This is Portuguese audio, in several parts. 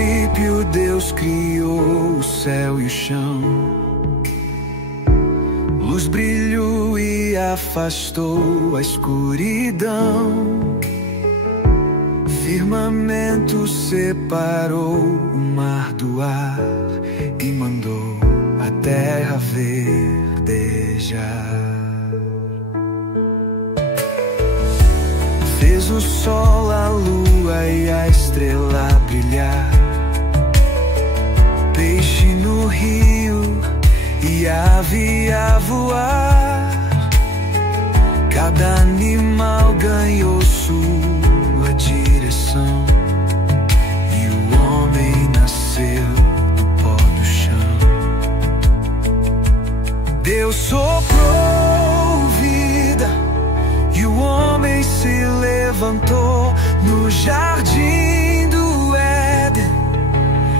princípio Deus criou o céu e o chão. Luz brilhou e afastou a escuridão. Firmamento separou o mar do ar e mandou a terra verdejar. Fez o sol, a lua e a estrela brilhar. Peixe no rio e ave a voar. Cada animal ganhou sua direção, e o homem nasceu do pó do chão. Deus soprou vida e o homem se levantou no jardim do Éden.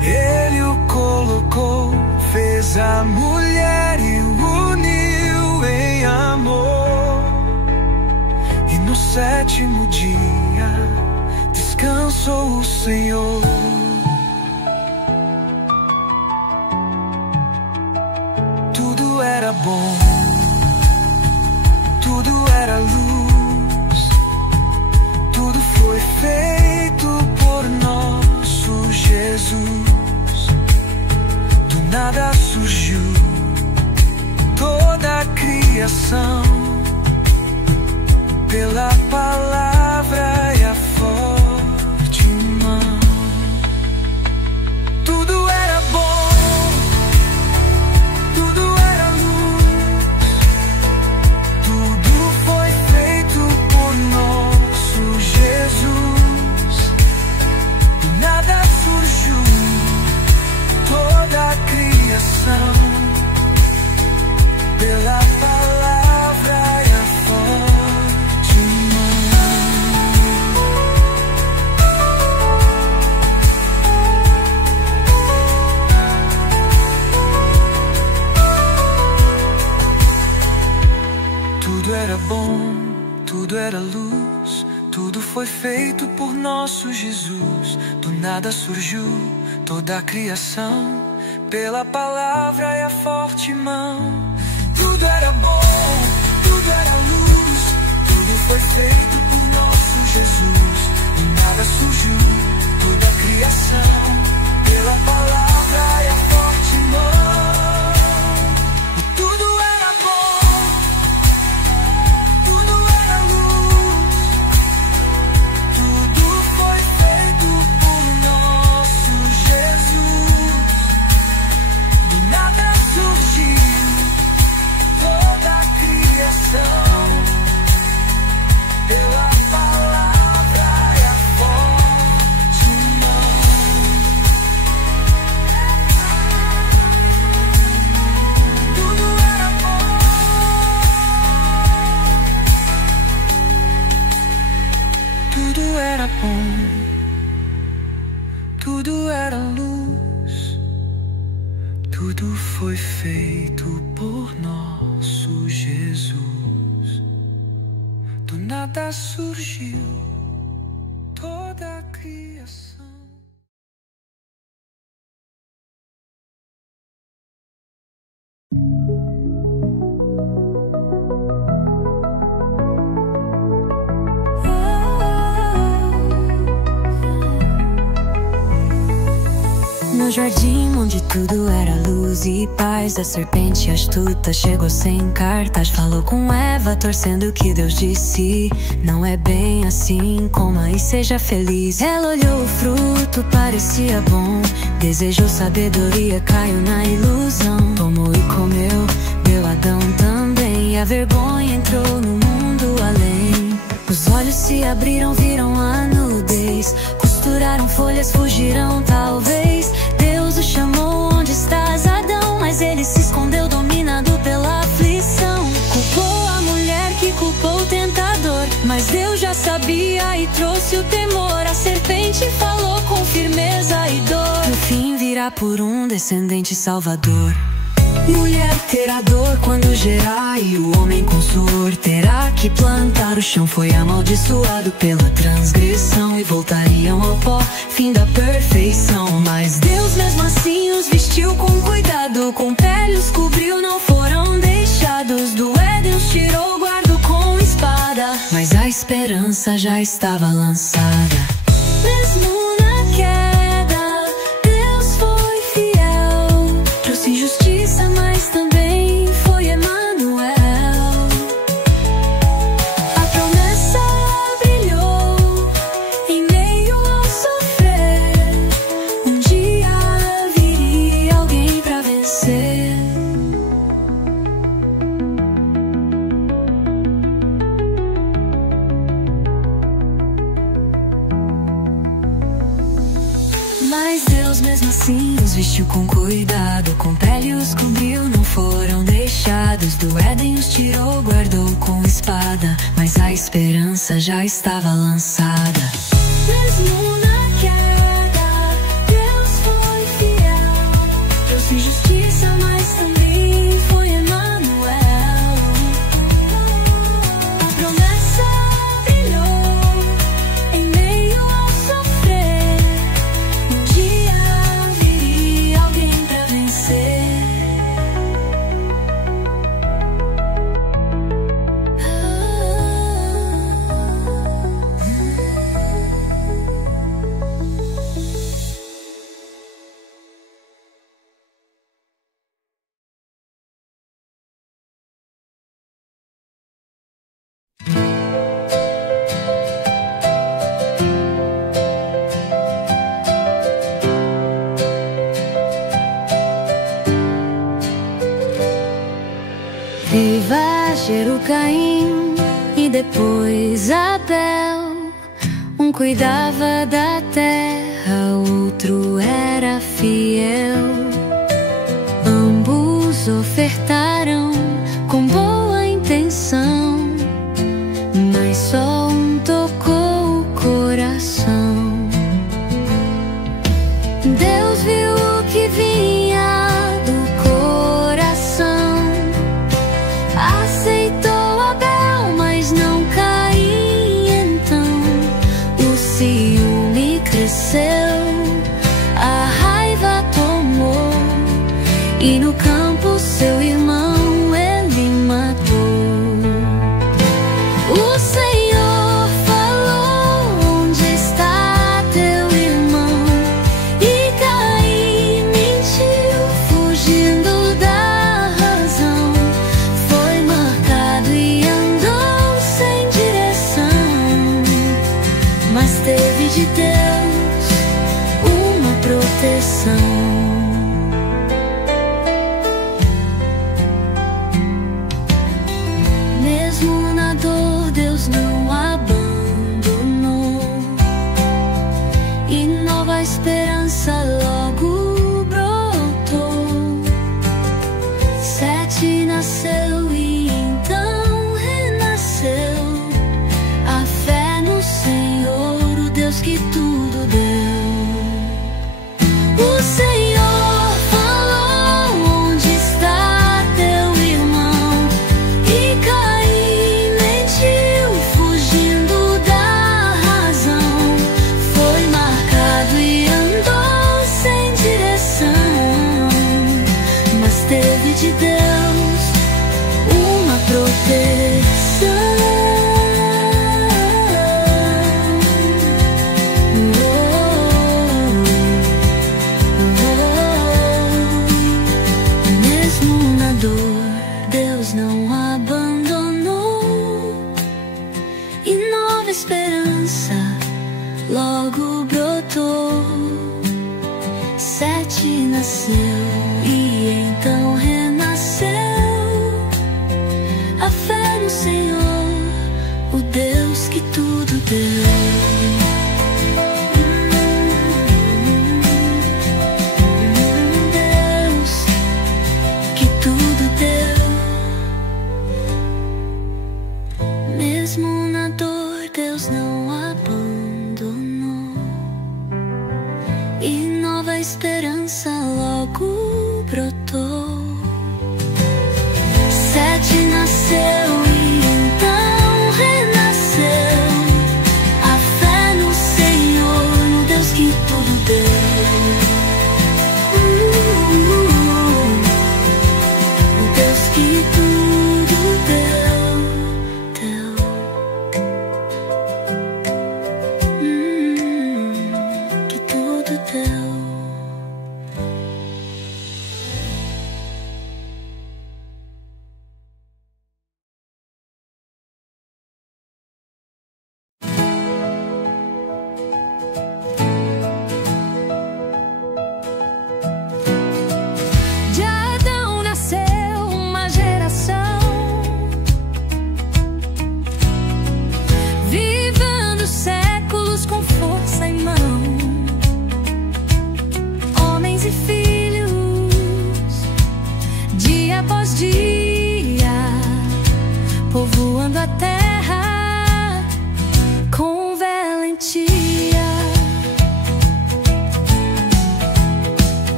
Ele o colocou, fez a mulher e o uniu em amor. E no sétimo dia descansou o Senhor. Tudo era bom, tudo era luz, tudo foi feito por nosso Jesus. Do nada surgiu toda a criação, pela palavra e a forte mão. Tudo era bom, tudo era luz, tudo foi feito por nosso Jesus. Do nada surgiu toda a criação, pela palavra e a forte mão. Tudo era bom, tudo era luz, tudo foi feito por nosso Jesus. Do nada surgiu toda a criação, pela palavra e a forte mão. Tudo era bom, tudo era luz, tudo foi feito por nosso Jesus. Do nada surgiu toda a criação, pela palavra e a forte mão. Tudo era bom, tudo era luz, tudo foi feito por nosso Jesus. Do nada surgiu toda a criação, pela palavra e a forte mão. Tudo era bom, tudo era bom, tudo era luz, tudo foi feito por nosso Jesus. Do nada surgiu toda a criação. No jardim onde tudo era luz e paz, a serpente astuta chegou sem cartas. Falou com Eva, torcendo que Deus disse: não é bem assim, coma e seja feliz. Ela olhou o fruto, parecia bom, desejou sabedoria, caiu na ilusão. Tomou e comeu, deu Adão também, e a vergonha entrou no mundo além. Os olhos se abriram, viram a nudez, costuraram folhas, fugiram talvez. Deus o chamou: onde estás, Adão? Mas ele se escondeu, dominado pela aflição. Culpou a mulher que culpou o tentador, mas Deus já sabia e trouxe o temor. A serpente falou com firmeza e dor: no fim virá por um descendente salvador. Mulher terá dor quando gerar, e o homem com suor terá que plantar. O chão foi amaldiçoado pela transgressão e voltariam ao pó, fim da perfeição. Mas Deus mesmo assim os vestiu com cuidado, com pele os cobriu, não foram deixados. Do Éden os tirou, guardou com espada, mas a esperança já estava lançada. Mesmo na queda, Deus foi fiel, trouxe justiça, mas também foi Emanuel. A promessa brilhou em meio ao sofrer, um dia viria alguém pra vencer. Mas Deus mesmo assim os vestiu com cuidado, com pele os cobriu, não foram deixados. Do Éden os tirou, guardou com espada, mas a esperança já estava lançada. Mesmo na queda, Deus foi fiel, trouxe justiça, mas também foi Emanuel. A promessa brilhou em meio ao sofrer, um dia viria alguém pra vencer. Eva gerou Caim e depois Abel. Um cuidava da terra, outro era fiel. Ambos ofertaram com boa intenção, mas só um tocou o coração. Deus viu o que vinha do coração, aceitou Abel, mas não Caim. Então o ciúme cresceu, a raiva tomou, e no campo seu irmão ele matou. O Senhor falou: onde está teu irmão? E Caim mentiu, fugindo da razão. Foi marcado e andou sem direção, mas teve de Deus uma proteção. Mesmo na dor, Deus não abandonou, e nova esperança logo brotou. Sete nasceu e então renasceu, a fé no Senhor, o Deus que tudo deu. O Senhor falou: onde está teu irmão? E Caim mentiu, fugindo da razão. Foi marcado e andou sem direção, mas teve de Deus uma proteção. Mesmo na dor, Deus não abandonou, e nova esperança logo brotou. Sete nasceu e então renasceu, a fé no Senhor, o Deus que tudo deu. Deus que tudo deu. Mesmo na dor, Deus não abandonou, e nova esperança logo brotou.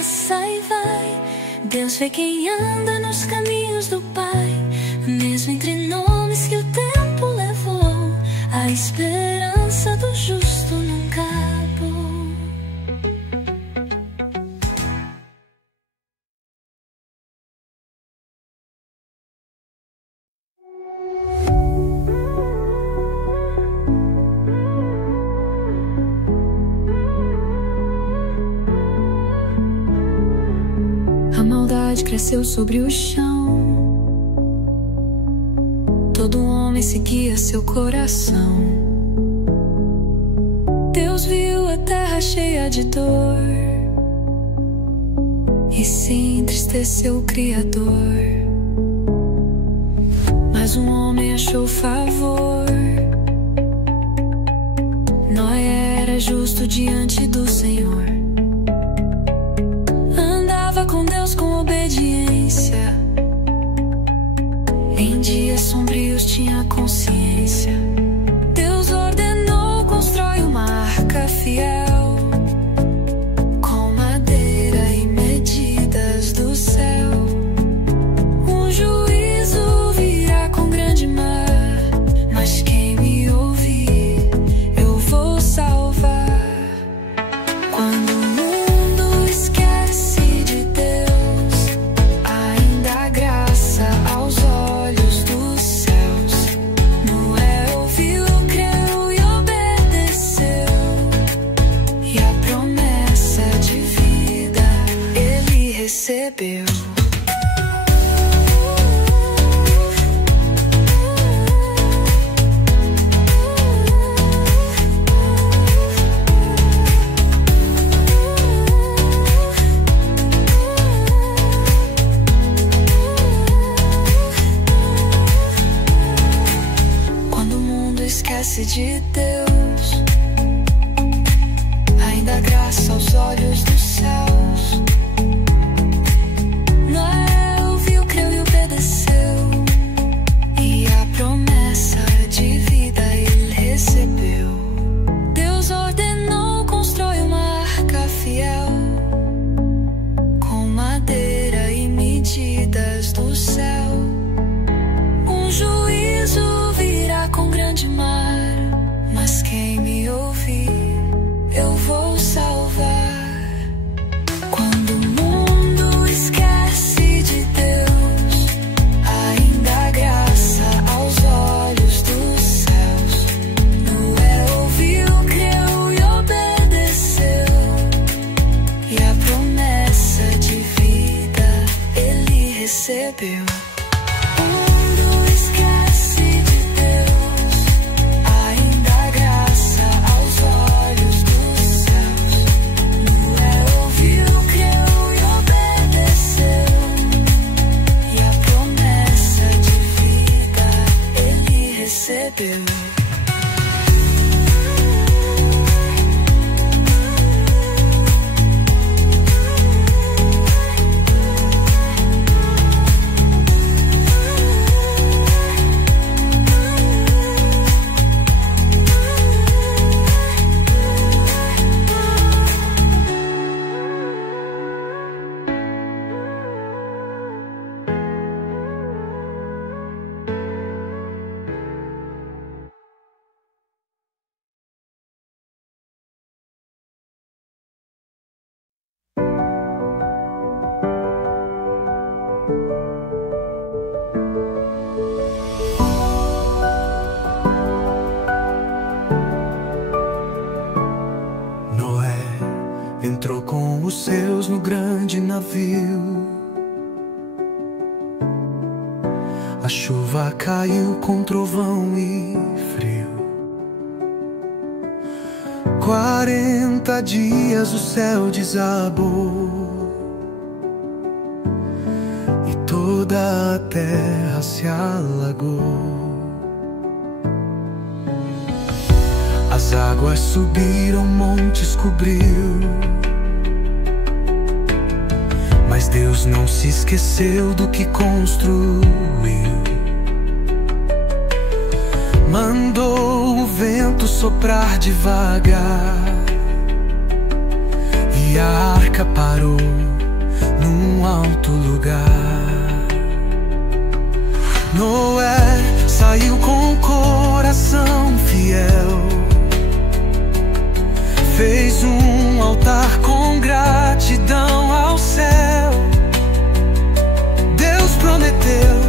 passa e vai. Deus vê quem anda nos caminhos do Pai. Mesmo entre nomes que o tempo levou, a esperança do justo nunca acabou. A maldade cresceu sobre o chão. Todo homem seguia seu coração. Deus viu a terra cheia de dor e se entristeceu o Criador. Mas um homem achou favor. Noé era justo diante do Senhor. Andava com Deus com obediência. Em dias sombrios tinha consciência. Deus ordenou, constrói uma arca fiel, com madeira e medidas do céu. Um juízo virá com grande mar, mas quem me ouvir, eu vou salvar. Quando o mundo esquece de Deus, ainda há graça aos olhos dos céus. Noé ouviu, creu e obedeceu, e a promessa de vida ele recebeu. Quando o mundo esquece de Deus, ainda há graça aos olhos dos céus. Noé ouviu, creu e obedeceu, e a promessa de vida ele recebeu. Deus ordenou, constrói uma arca fiel, com madeira e medidas do céu. Um juízo virá com grande mar, mas quem me ouvir, eu vou salvar. Quando o mundo esquece de Deus, ainda há graça aos olhos dos céus. Noé ouviu, creu e obedeceu, e a promessa de vida ele recebeu. O mundo esquece de Deus, ainda há graça aos olhos dos céus. Noé ouviu, creu e obedeceu, e a promessa de vida ele recebeu. Noé entrou com os seus no grande navio. A chuva caiu com trovão e frio. 40 dias o céu desabou e toda a terra se alagou. As águas subiram, montes cobriu, mas Deus não se esqueceu do que construiu. Mandou o vento soprar devagar, e a arca parou num alto lugar. Noé saiu com o coração fiel, fez um altar com gratidão ao céu. Deus prometeu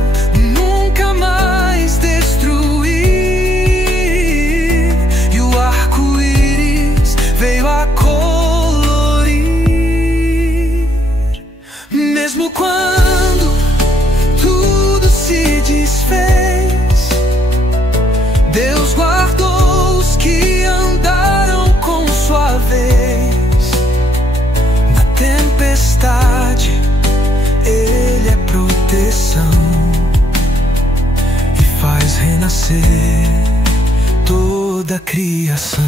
nunca mais destruir, e o arco-íris veio a colorir. Mesmo quando tudo se desfez, Deus guardou os que andaram com sua vez. Na tempestade Ele é proteção e faz renascer toda a criação.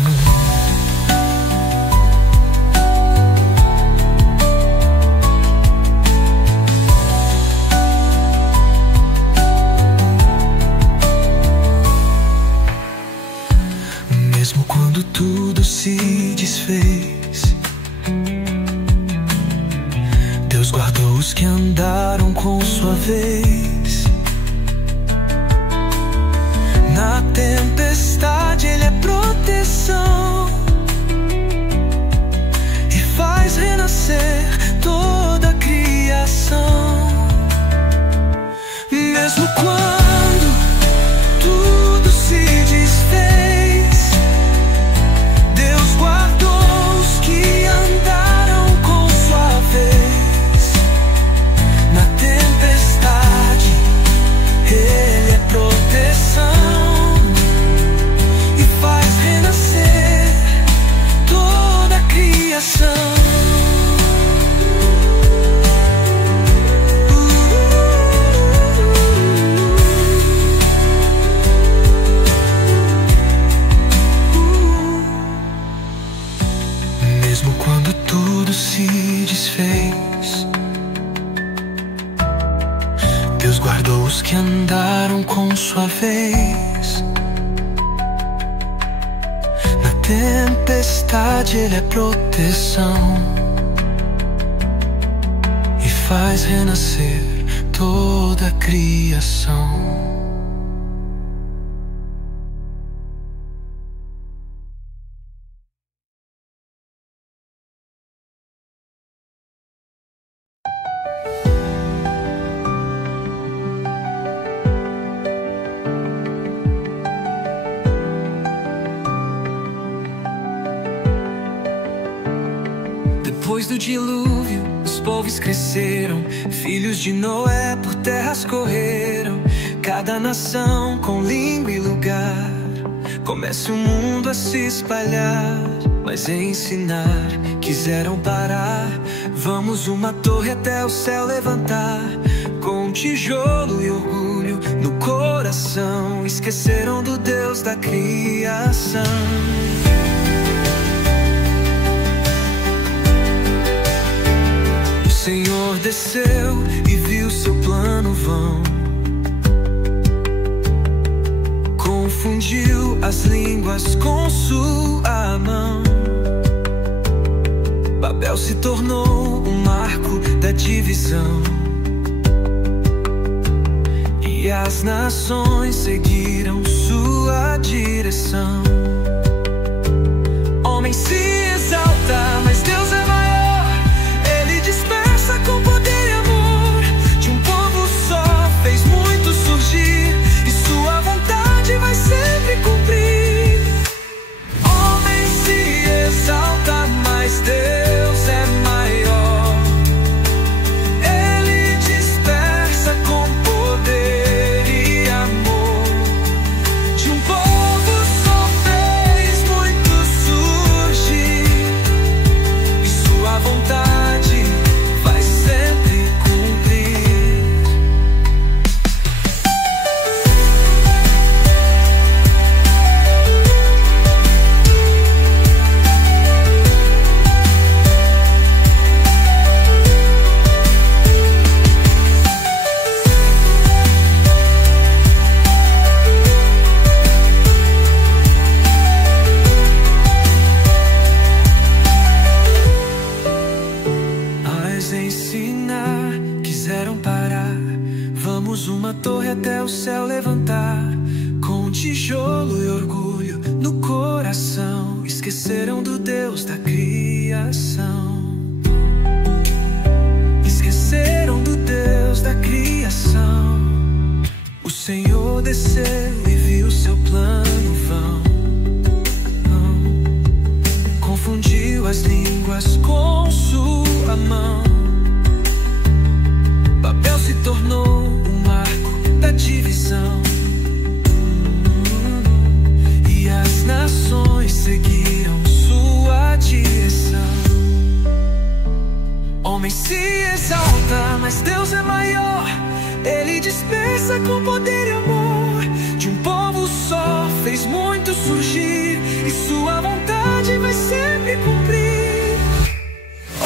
Mesmo quando tudo se desfez, Deus guardou os que andaram com sua vez. Na tempestade Ele é proteção e faz renascer toda a criação. Mesmo quando tudo se desfez, Deus guardou os que andaram com sua vez. Na tempestade Ele é proteção e faz renascer toda a criação. Mesmo quando tudo se desfez, Deus guardou os que andaram com sua vez. Na tempestade Ele é proteção e faz renascer toda a criação. Depois do dilúvio, os povos cresceram, filhos de Noé por terras correram. Cada nação com língua e lugar, começa o mundo a se espalhar. Mas em ensinar, quiseram parar. Vamos uma torre até o céu levantar, com tijolo e orgulho no coração. Esqueceram do Deus da criação. O Senhor desceu e viu seu plano vão, confundiu as línguas com sua mão. Babel se tornou um marco da divisão, e as nações seguiram sua direção. Homem se exalta, mas Deus é maior. Ele dispersa com poder e amor. De um povo só fez muito surgir, e sua vontade vai sempre cumprir. Homem se exalta, mas Deus é maior. Ele dispersa com poder e amor. De um povo só fez muito surgir, até o céu levantar. Com tijolo e orgulho no coração, esqueceram do Deus da criação. Esqueceram do Deus da criação. O Senhor desceu e viu seu plano vão. Confundiu as línguas com sua mão. Babel se tornou um marco da divisão. E as nações seguiram sua direção. Homem se exalta, mas Deus é maior. Ele dispensa com poder e amor. De um povo só fez muito surgir, e sua vontade vai sempre cumprir.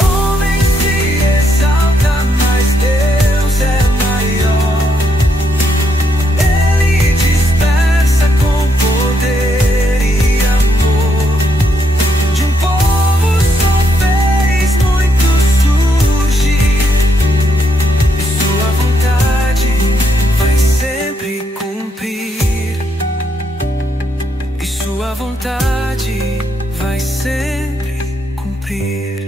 Homem se exalta, mas Deus é maior. Ele dispersa com poder e amor. De um povo só fez muito surgir, e sua vontade vai sempre cumprir. E sua vontade vai sempre cumprir.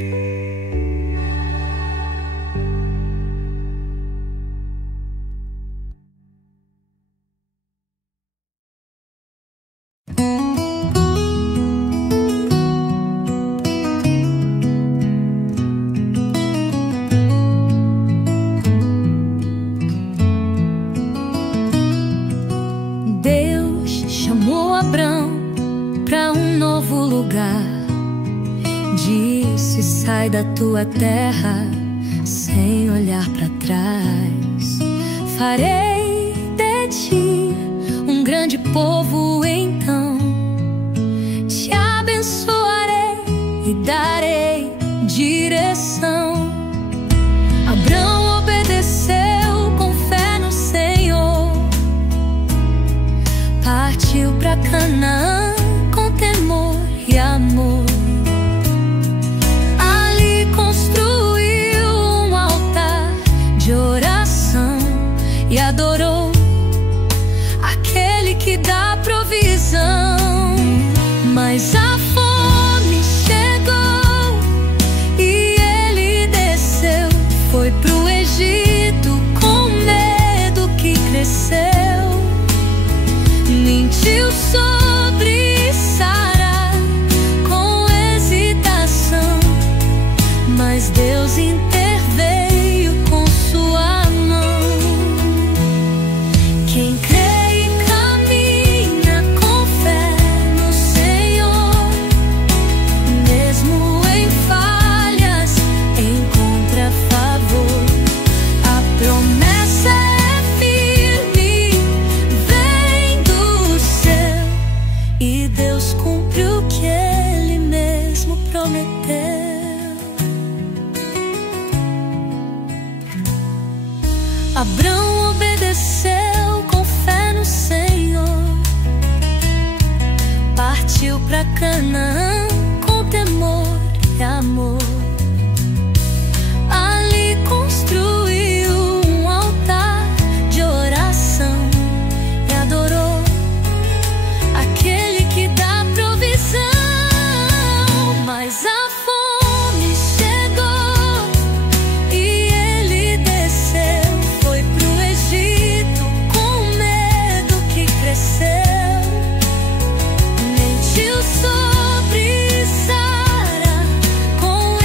Deus chamou Abrão para um novo lugar. Disse: sai da tua terra, sem olhar para trás. Farei de ti um grande povo, então te abençoarei e darei direção. Abrão obedeceu com fé no Senhor, partiu pra Canaã com temor e amor. Ali construiu um altar de oração e adorou aquele que dá provisão. Mas a fome chegou e ele desceu, foi pro Egito com medo que cresceu. Mentiu sobre Sara com hesitação, mas Deus interveio com sua mão. Quem crê e caminha com fé no Senhor, mesmo em falhas, encontra favor. A promessa é firme, vem do céu, e Deus cumpre o que Ele mesmo prometeu. Abrão obedeceu com fé no Senhor, partiu pra Canaã com temor e amor. Ali construiu um altar de oração e adorou aquele que dá provisão. Mas a fome chegou e ele desceu, foi pro Egito com medo que cresceu. Mentiu sobre Sara com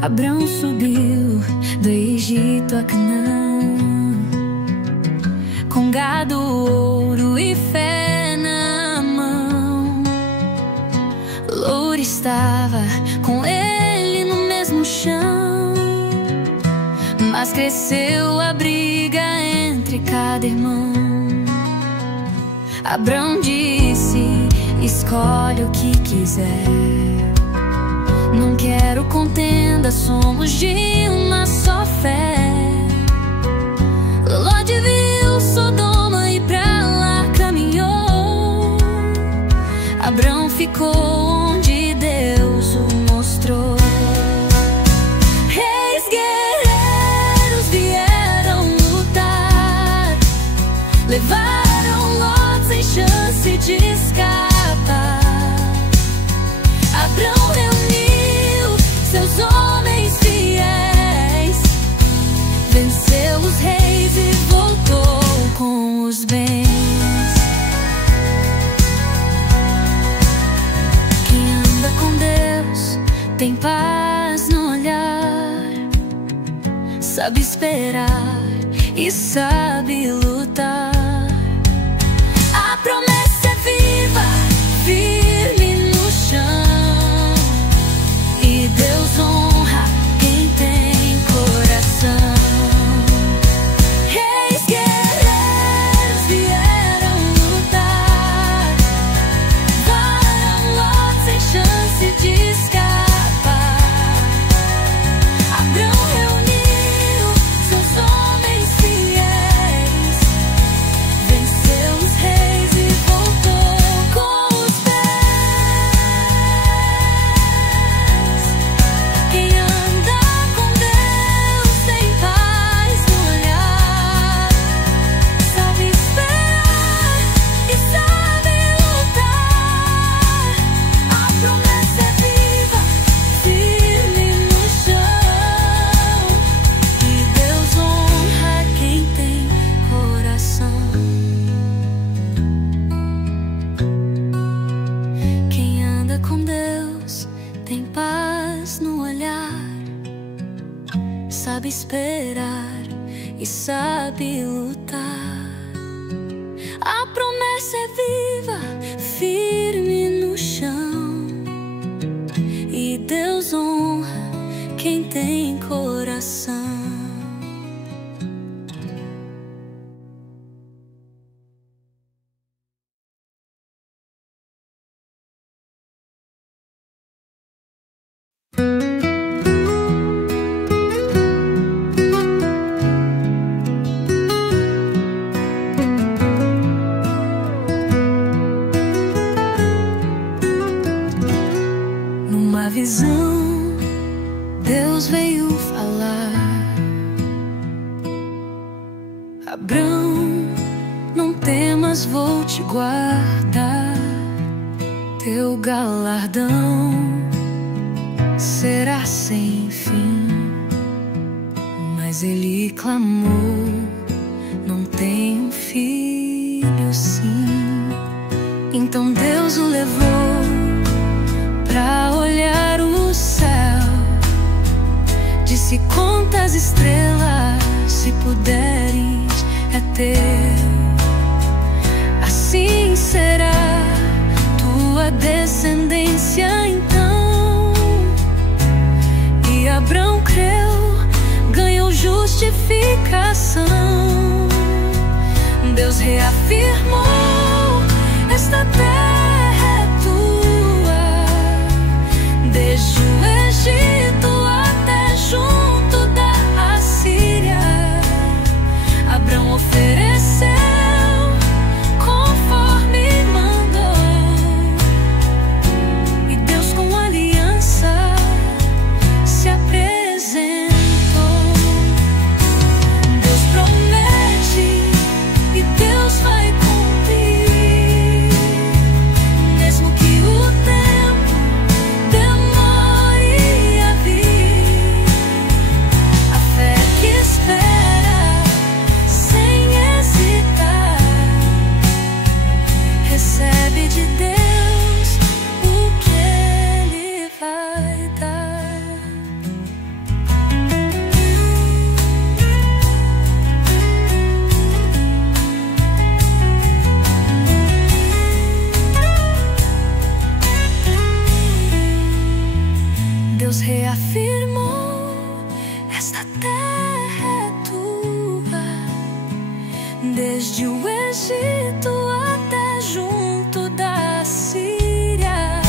Abrão subiu do Egito a Canaã, com gado, ouro e fé na mão. Louro estava com ele no mesmo chão, mas cresceu a briga entre cada irmão. Abrão disse: escolhe o que quiser, não quero contenda, somos de uma só fé. Ló viu Sodoma e pra lá caminhou. Abrão ficou onde Deus o mostrou. Reis guerreiros vieram lutar, levaram Ló sem chance de escapar. Abrão reuniu seus homens fiéis, venceu os reis e voltou com os bens. Quem anda com Deus tem paz no olhar, sabe esperar e sabe lutar. A promessa é viva, firme no chão, e Deus honra quem tem coração. Reis guerreiros vieram lutar, levaram Ló sem chance de escapar. Abrão reuniu seus homens fiéis, venceu os reis e voltou com os bens. Quem anda com Deus tem paz no olhar, sabe esperar e sabe lutar. A promessa é viva, firme no chão, e Deus honra quem tem coração. Quem anda com Deus tem paz no olhar, sabe esperar e sabe lutar. A promessa é viva, firme no chão, e Deus honra quem tem coração. Numa visão, Deus veio falar: Abrão, não temas, vou te guardar. Teu galardão será sem fim. Mas ele clamou: não tenho filho, sim. Então Deus o levou pra olhar o céu, disse: conta as estrelas, se puderes, é teu. Assim será tua descendência então. E Abrão creu, ganhou justificação. Deus reafirmou: esta terra é tua, desde o Egito até junto da Assíria. Abrão ofereceu conforme mandou, e Deus com aliança se apresentou. Deus promete e Deus vai cumprir. reafirmou: esta terra é tua, desde o Egito até junto da Síria.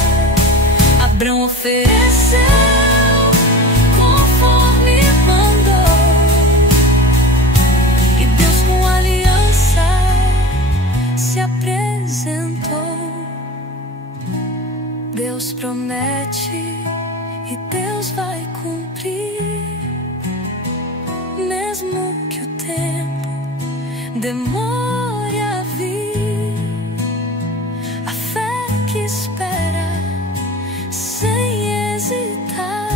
Abrão ofereceu conforme mandou, e Deus com aliança se apresentou. Deus promete e Deus vai cumprir, mesmo que o tempo demore a vir. A fé que espera sem hesitar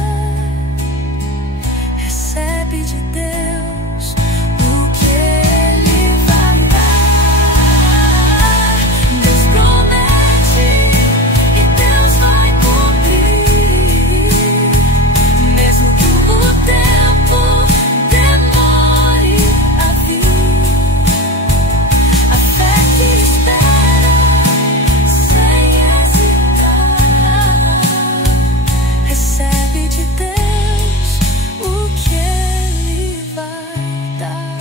recebe de Deus o que Ele vai dar. Deus promete e Deus vai cumprir, mesmo que o tempo demore a vir. A fé que espera sem hesitar recebe de Deus o que Ele vai dar.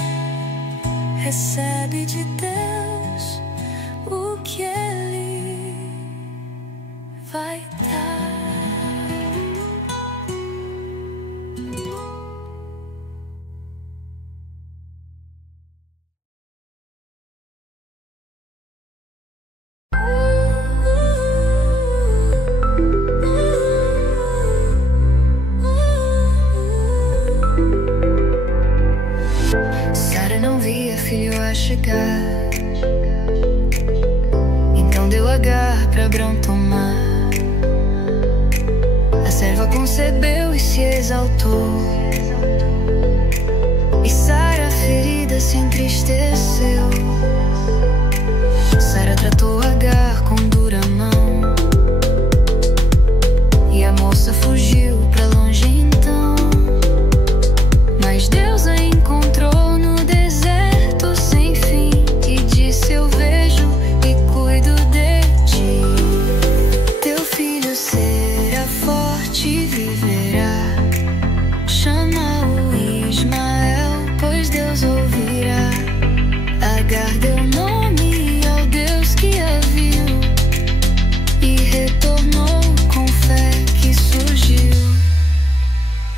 Recebe de Deus o que Ele vai dar. Sara não via filho a chegar, então deu Agar pra Abrão tomar. A serva concebeu e se exaltou, e Sara ferida se entristeceu. Sara tratou Agar com dura mão, e a moça fugiu pra longe então. Mas Deus a encontrou no deserto sem fim e disse: eu vejo e cuido de ti. Teu filho será forte e viverá. Chama-o Ismael, pois Deus ouvirá. Agar deu nome ao Deus que a viu e retornou com fé que surgiu.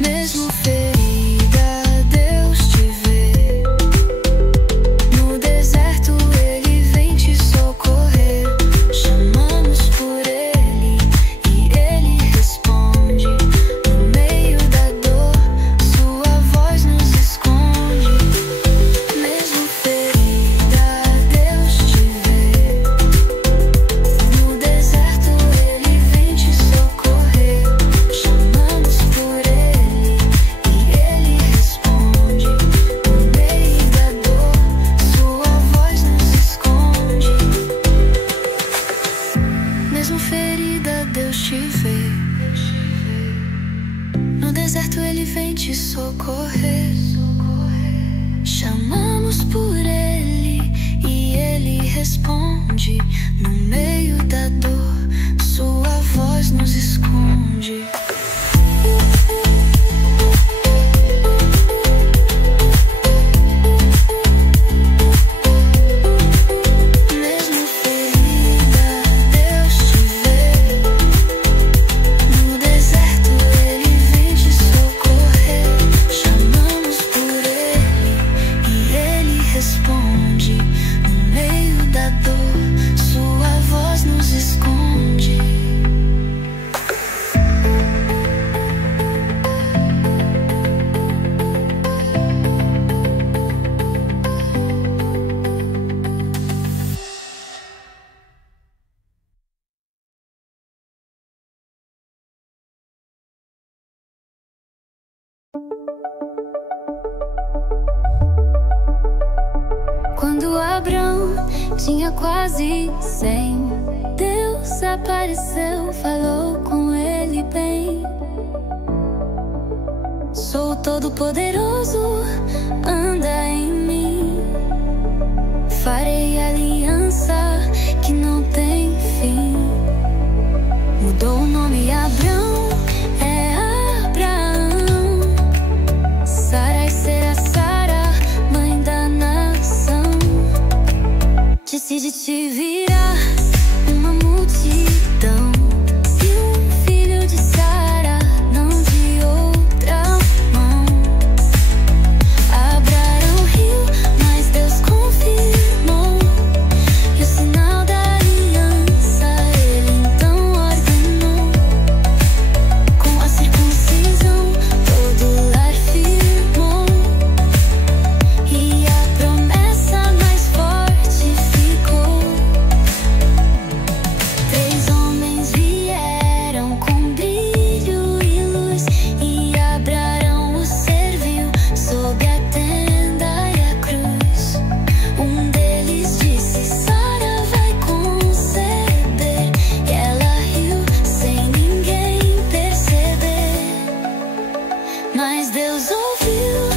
Mesmo ferida, Deus te vê. No deserto Ele vem te socorrer. Chamamos por Ele e Ele responde. No meio da dor, sua voz nos esconde. Mesmo ferida, Deus te vê. No deserto Ele vem te socorrer. Chamamos por Ele e Ele responde. No meio da dor, sua voz nos esconde. Mesmo ferida, Deus te vê. No deserto Ele vem te socorrer. Chamamos por Ele e Ele responde. No meio da dor, sua voz nos esconde. Mesmo ferida, Deus te vê. No deserto Ele vem te socorrer. Chamamos por Ele e Ele responde. No meio da dor, sua voz nos esconde. Quando Abrão tinha quase 100, Deus apareceu, falou com ele bem. Sou todo-poderoso, anda em mim. Farei aliança que não tem fim. Mudou o nome Abrão, é Abraão. de te virar uma multidão e um filho de Sara, não de outra mão. Abraão riu, mas Deus confirmou, e o sinal da aliança ele então ordenou. Com a circuncisão todo o lar firmou, e a promessa mais forte ficou. 3 homens vieram com brilho e luz, e Abraão os serviu sob a tenda e a cruz. Um deles disse: Sara vai conceber, e ela riu sem ninguém perceber. Mas Deus ouviu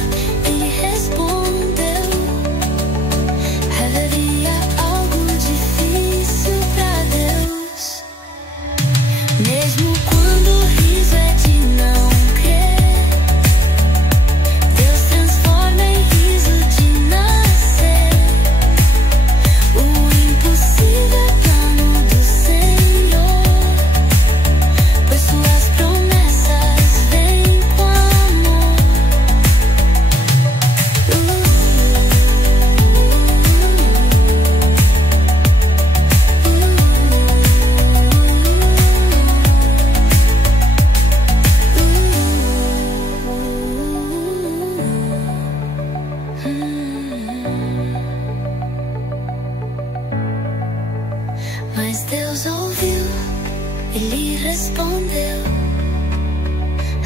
e respondeu. Haveria algo difícil pra Deus. Mesmo quando o riso é de não crer, Deus transforma em riso de nascer. O impossível é plano do Senhor, pois suas promessas vêm com amor. Mas Deus ouviu, ele respondeu.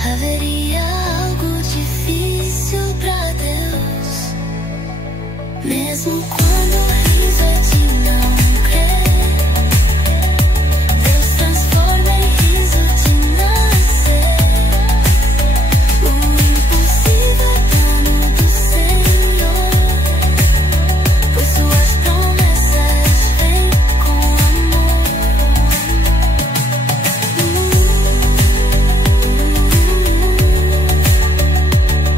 Haveria algo difícil pra Deus. Mesmo quando o riso é de não crer, Deus transforma em riso de nascer. O impossível é plano do Senhor, pois suas promessas vêm com amor. Pois suas promessas vêm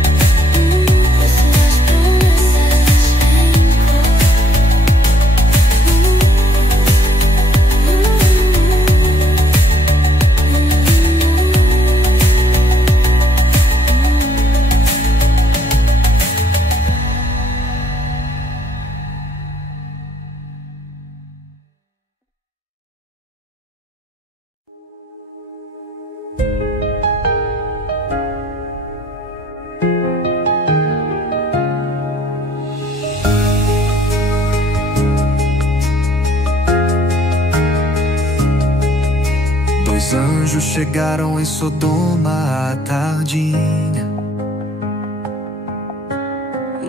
Dois anjos chegaram em Sodoma à tardinha.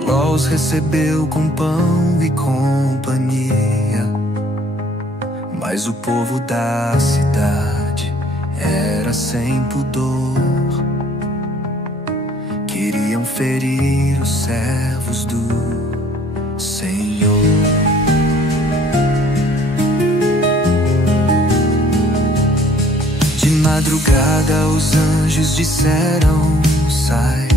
Ló os recebeu com pão e companhia. Mas o povo da cidade era sem pudor. Queriam ferir os servos do Senhor. De madrugada os anjos disseram: sai,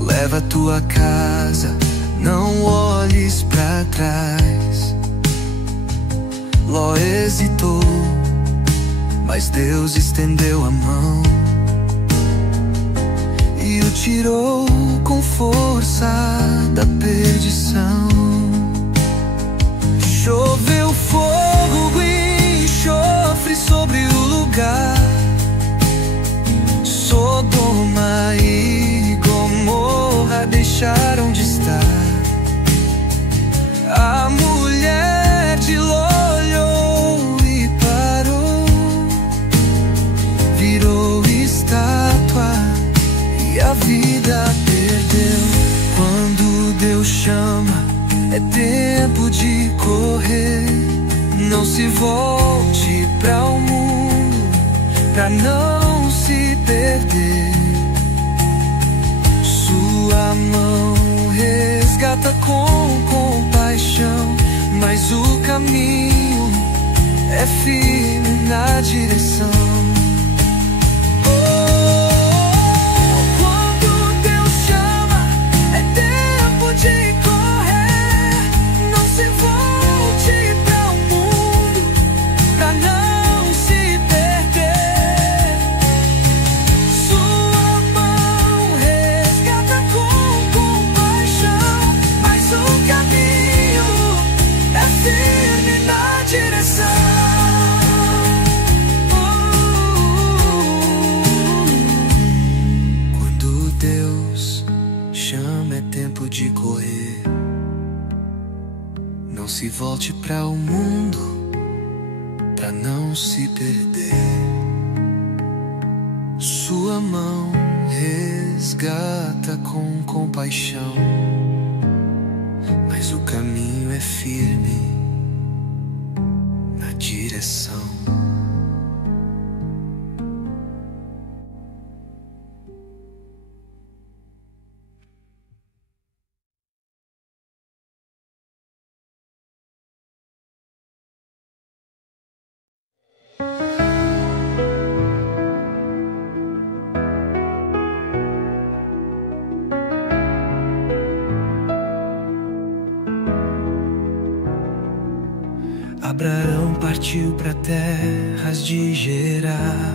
leva a tua casa, não olhes pra trás. Ló hesitou, mas Deus estendeu a mão e o tirou com força da perdição. Choveu fogo e enxofre sobre o lugar. Sodoma e Gomorra deixaram de estar. A mulher de Ló olhou e parou, virou estátua e a vida perdeu. Quando Deus chama, é tempo de correr. Não se volte para o mundo, pra não se perder. Sua mão resgata com compaixão, mas o caminho é firme na direção. Quando Deus chama, é tempo de correr. Não se volte para o mundo, para não se perder. Sua mão resgata com compaixão, mas o caminho é firme na direção. Abraão partiu para terras de Gerar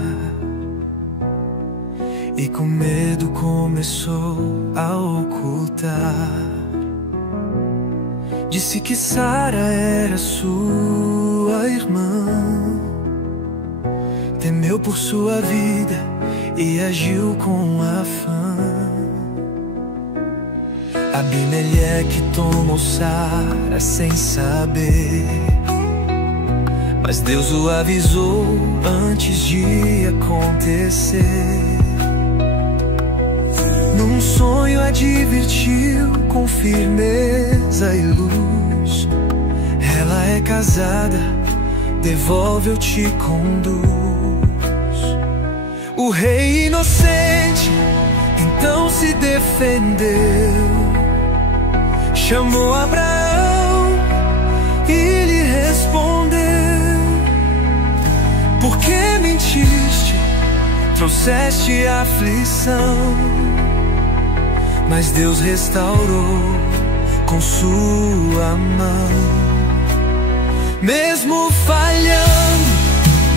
e com medo começou a ocultar. Disse que Sara era sua irmã, temeu por sua vida e agiu com afã. Abimeleque tomou Sara sem saber, mas Deus o avisou antes de acontecer. Num sonho advertiu com firmeza e luz: ela é casada, devolve, eu te conduz. O rei inocente então se defendeu, chamou Abraão e lhe respondeu: por que mentiste, trouxeste aflição? Mas Deus restaurou com sua mão. Mesmo falhando,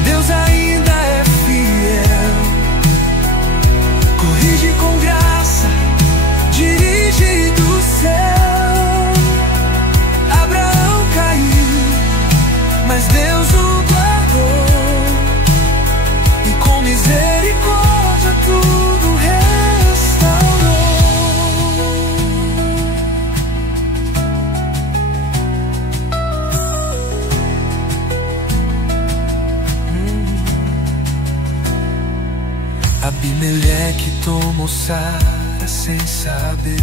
Deus ainda é fiel, corrige com graça, dirige do céu. Abraão caiu, mas Deus o guardou, e com misericórdia tudo restaurou. Abimeleque tomou Sara sem saber,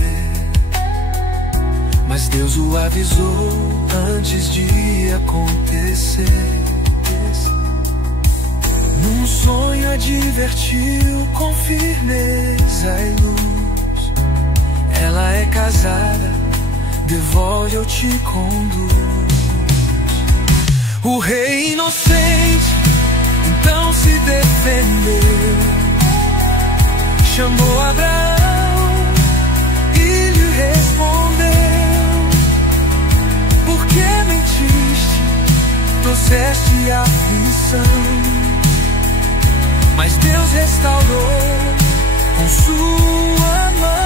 mas Deus o avisou antes de acontecer. Num sonho advertiu com firmeza e luz: ela é casada, devolve, eu te conduz. O rei inocente então se defendeu, chamou Abraão e lhe respondeu: por que mentiste, trouxeste aflição? Mas Deus restaurou com sua mão.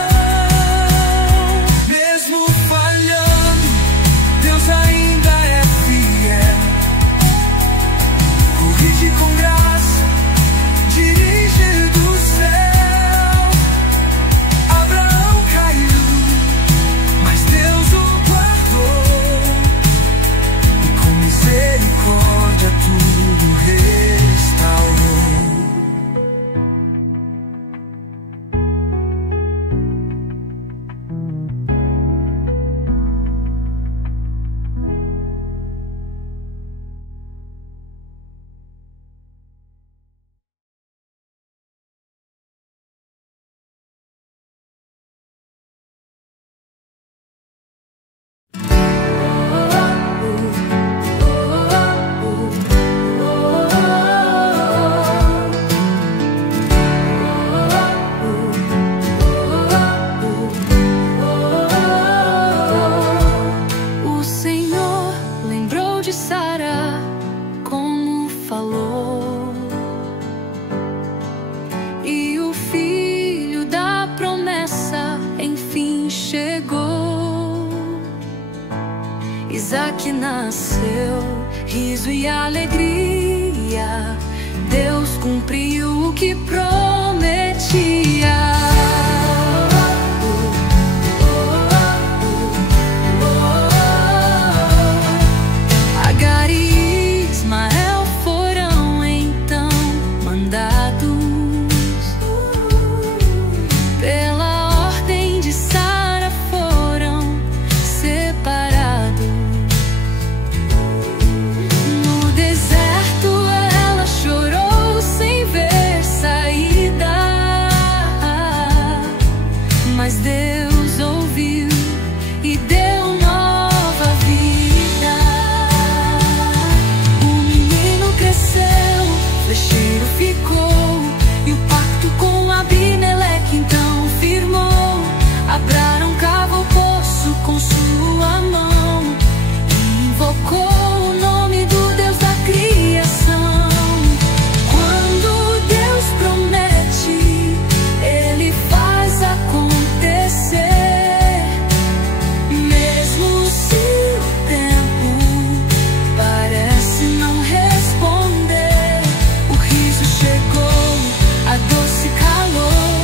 Mesmo falhando, Deus ainda é fiel, corrige com graça, dirige do céu. Abraão caiu, mas Deus o guardou, e com misericórdia tudo restaurou. Isaac nasceu, riso e alegria, Deus cumpriu o que prometia. ficou, e o pacto com Abimeleque então firmou. Abraão cavou o poço com sua mão e invocou o nome do Deus da criação. Quando Deus promete, Ele faz acontecer. Mesmo se o tempo parece não responder, o riso chegou, a dor se calou,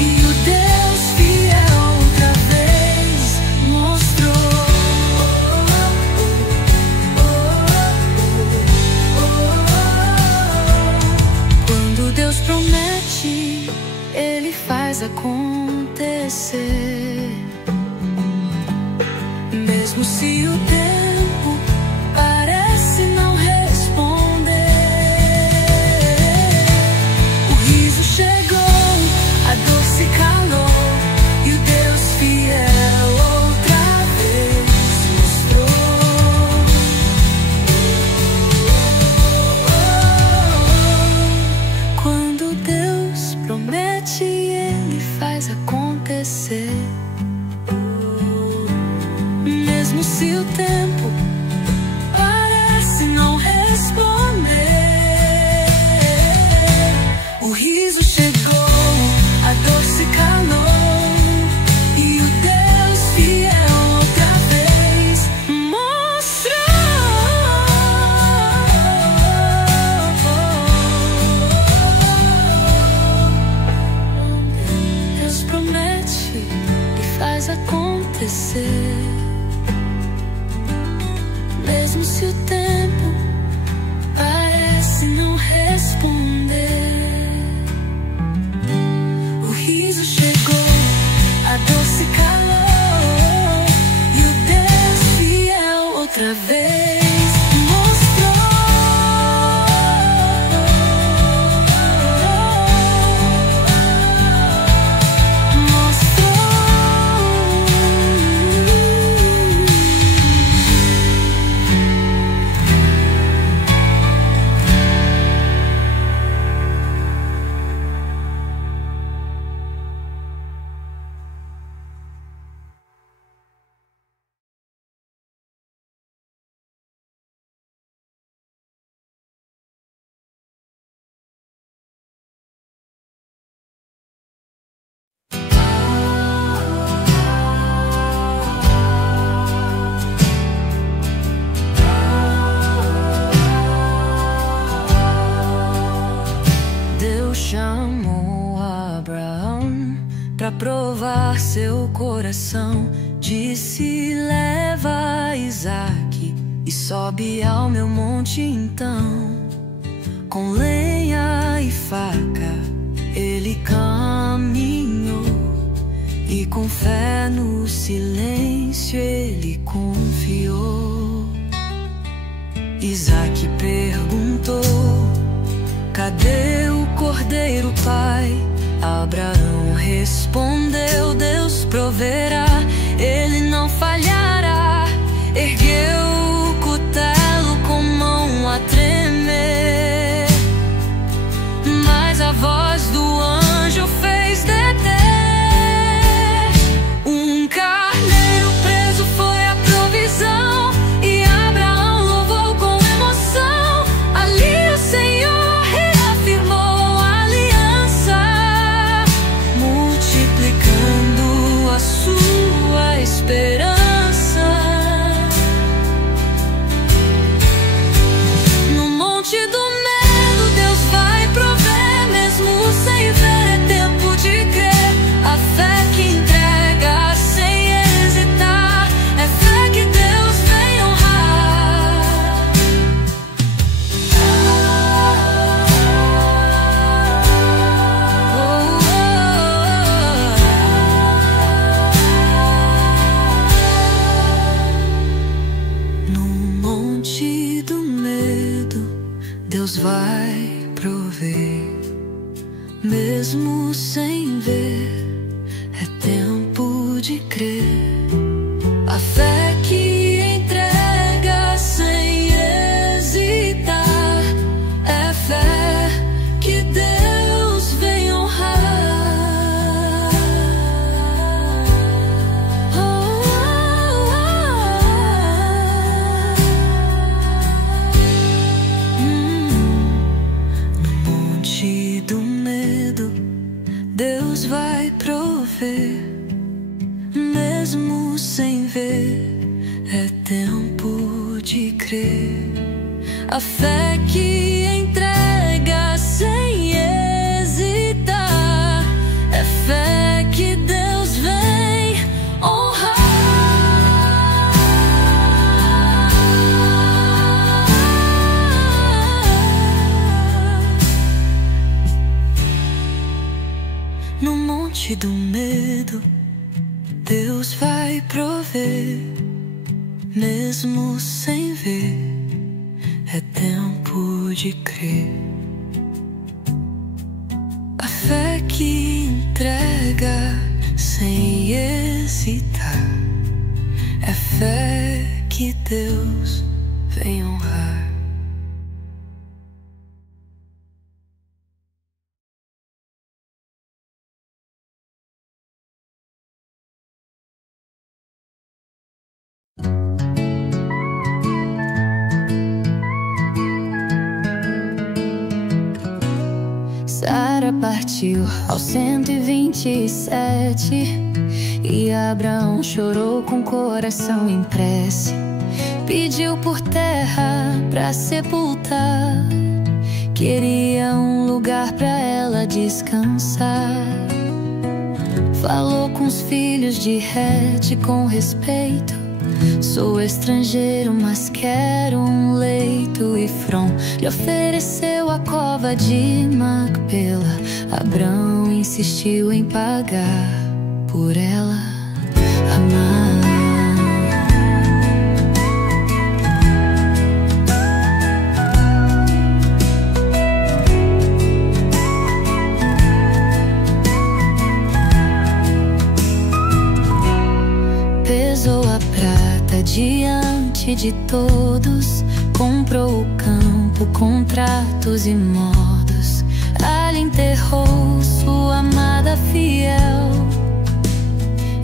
e o Deus fiel outra vez mostrou. Quando Deus promete, Ele faz acontecer. Mesmo se o tempo parece não responder, o riso chegou, a dor se calou, e o Deus fiel outra vez mostrou. Quando Deus promete, Ele faz acontecer. Mesmo se o tempo parece não responder, o riso chegou, a dor se calou, e o Deus fiel outra vez mostrou. Deus promete e faz acontecer. Mesmo se o tempo parece não responder, o riso chegou, a dor se calou, e o Deus fiel outra vez mostrou. Chamou Abraão pra provar seu coração. Disse: leva Isaque e sobe ao meu monte então. Com lenha e faca ele caminhou, e com fé no silêncio ele confiou. Isaque perguntou: cadê o cordeiro, pai? Abraão respondeu: Deus proverá, Ele não falhará. Ergueu o cutelo com mão a tremer, mas a voz do anjo fez deter. Um carneiro preso foi a provisão, e Abraão louvou com emoção. Ali o Senhor reafirmou a aliança, multiplicando a sua esperança. No monte do medo Deus vai prover, mesmo sem ver é tempo de crer. A fé que entrega sem hesitar, é fé que Deus vem honrar. No monte do medo Deus vai prover, mesmo sem ver é tempo de crer. A fé que entrega sem hesitar, é fé prover, mesmo sem ver. É tempo de crer. A fé que entrega sem hesitar. É fé que Deus vem honrar. No monte do medo, Deus vai prover, mesmo sem ver. É tempo de crer. A fé que entrega sem hesitar. É fé que Deus vem honrar. Sara partiu aos 127 e Abraão chorou com o coração em prece. Pediu por terra pra sepultar, queria um lugar pra ela descansar. Falou com os filhos de Het com respeito: sou estrangeiro, mas quero um leito. E Efrom lhe ofereceu a cova de Macpela. Abrão insistiu em pagar por ela amar. Pesou a prata diante de todos, comprou o campo com tratos e modos. Ali enterrou sua amada fiel,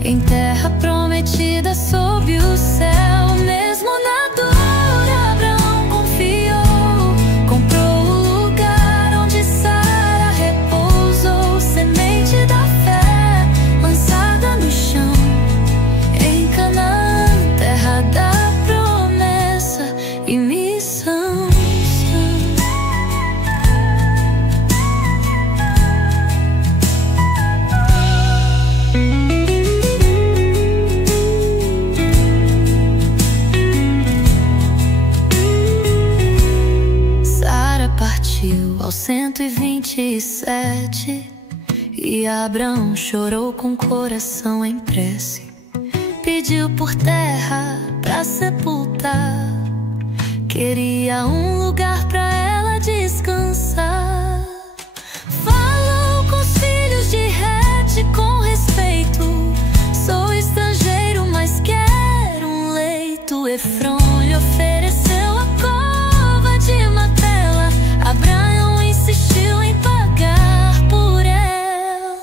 em terra prometida sob o céu. Mesmo na dor, Abraão confiou, comprou o lugar onde Sara repousou. Semente da fé lançada no chão, em Canaã, terra da promessa e missão. Sara partiu aos 127 e Abraão chorou com o coração em prece. Pediu por terra pra sepultar, queria um lugar pra ela descansar. Falou com os filhos de Het com respeito: sou estrangeiro, mas quero um leito. Efrom lhe ofereceu a cova de Macpela. Abraão insistiu em pagar por ela.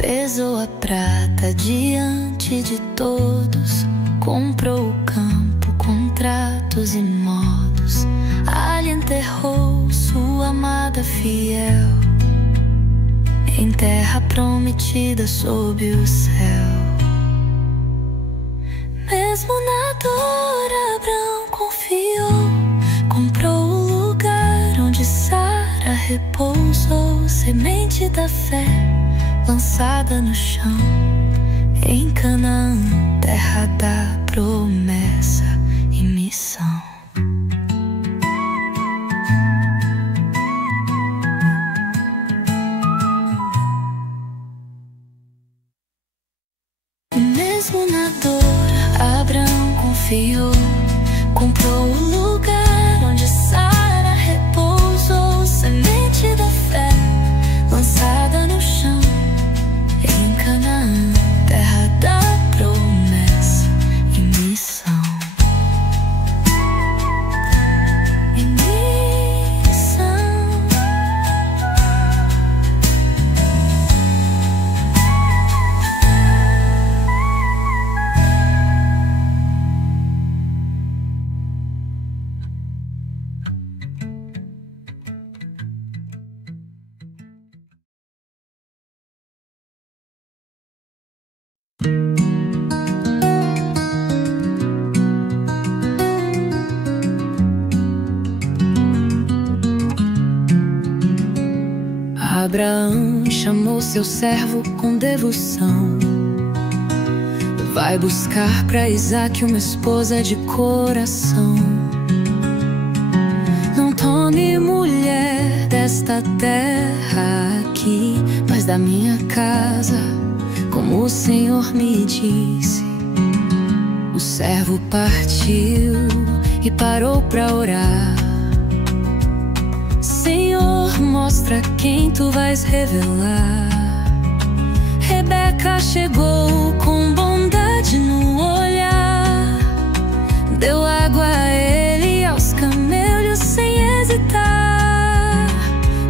Pesou a prata diante de todos, comprou o campo com tratos e modos. Ali enterrou sua amada fiel, em terra prometida sob o céu. Mesmo na dor, Abraão confiou, comprou o lugar onde Sara repousou. Semente da fé lançada no chão, em Canaã, terra da promessa e missão. Mesmo na dor, Abraão confiou, comprou o lugar onde Sara repousou. Semente da fé lançada no chão, em Canaã, terra da promessa e missão. E missão. Abraão chamou seu servo com devoção. Vai buscar pra Isaque uma esposa de coração. Não tome mulher desta terra aqui, mas da minha casa, como o Senhor me disse. O servo partiu e parou pra orar. Senhor, mostra quem tu vais revelar. Rebeca chegou com bondade no olhar, deu água a ele e aos camelos sem hesitar.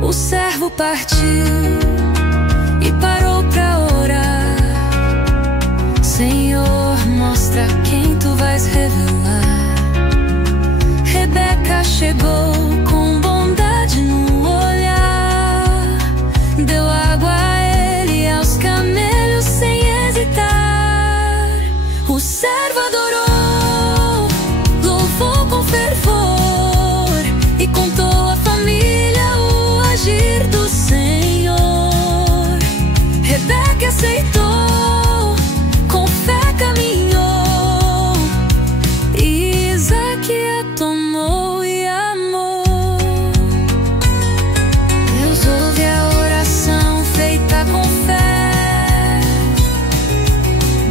O servo partiu e parou pra orar. Senhor, mostra quem tu vais revelar. Rebeca chegou com bondade no olhar, deu água a ele e aos camelos sem hesitar. O servo adorou, louvou com fervor e contou à família o agir do Senhor. Rebeca aceitou, com fé caminhou, e Isaque a tomou e amou. Deus ouve a oração feita com fé,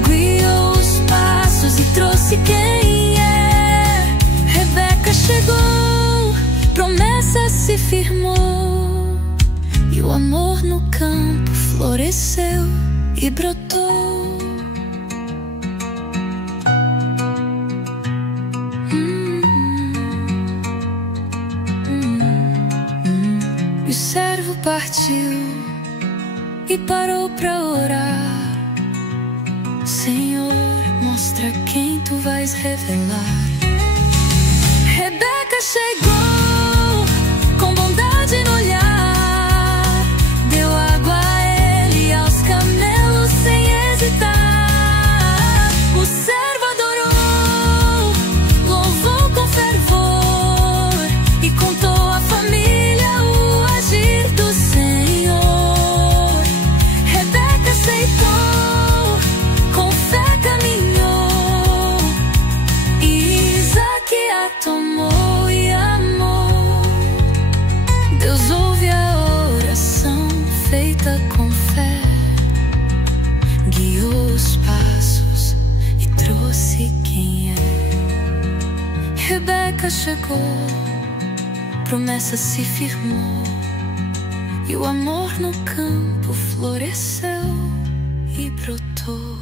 guiou os passos e trouxe quem é. Rebeca chegou, promessa se firmou, e o amor no campo floresceu e brotou. E o servo partiu e parou pra orar. Senhor, mostra quem tu vais revelar. Rebeca chegou com bondade no olhar, deu água a ele e aos camelos sem hesitar. O servo adorou, louvou com fervor e contou à família o agir do Senhor. Rebeca aceitou, com fé caminhou, e Isaque a tomou e amou. Deus ouve a oração feita com fé, guiou os passos e trouxe quem é. Rebeca chegou, promessa se firmou, e o amor no campo floresceu e brotou.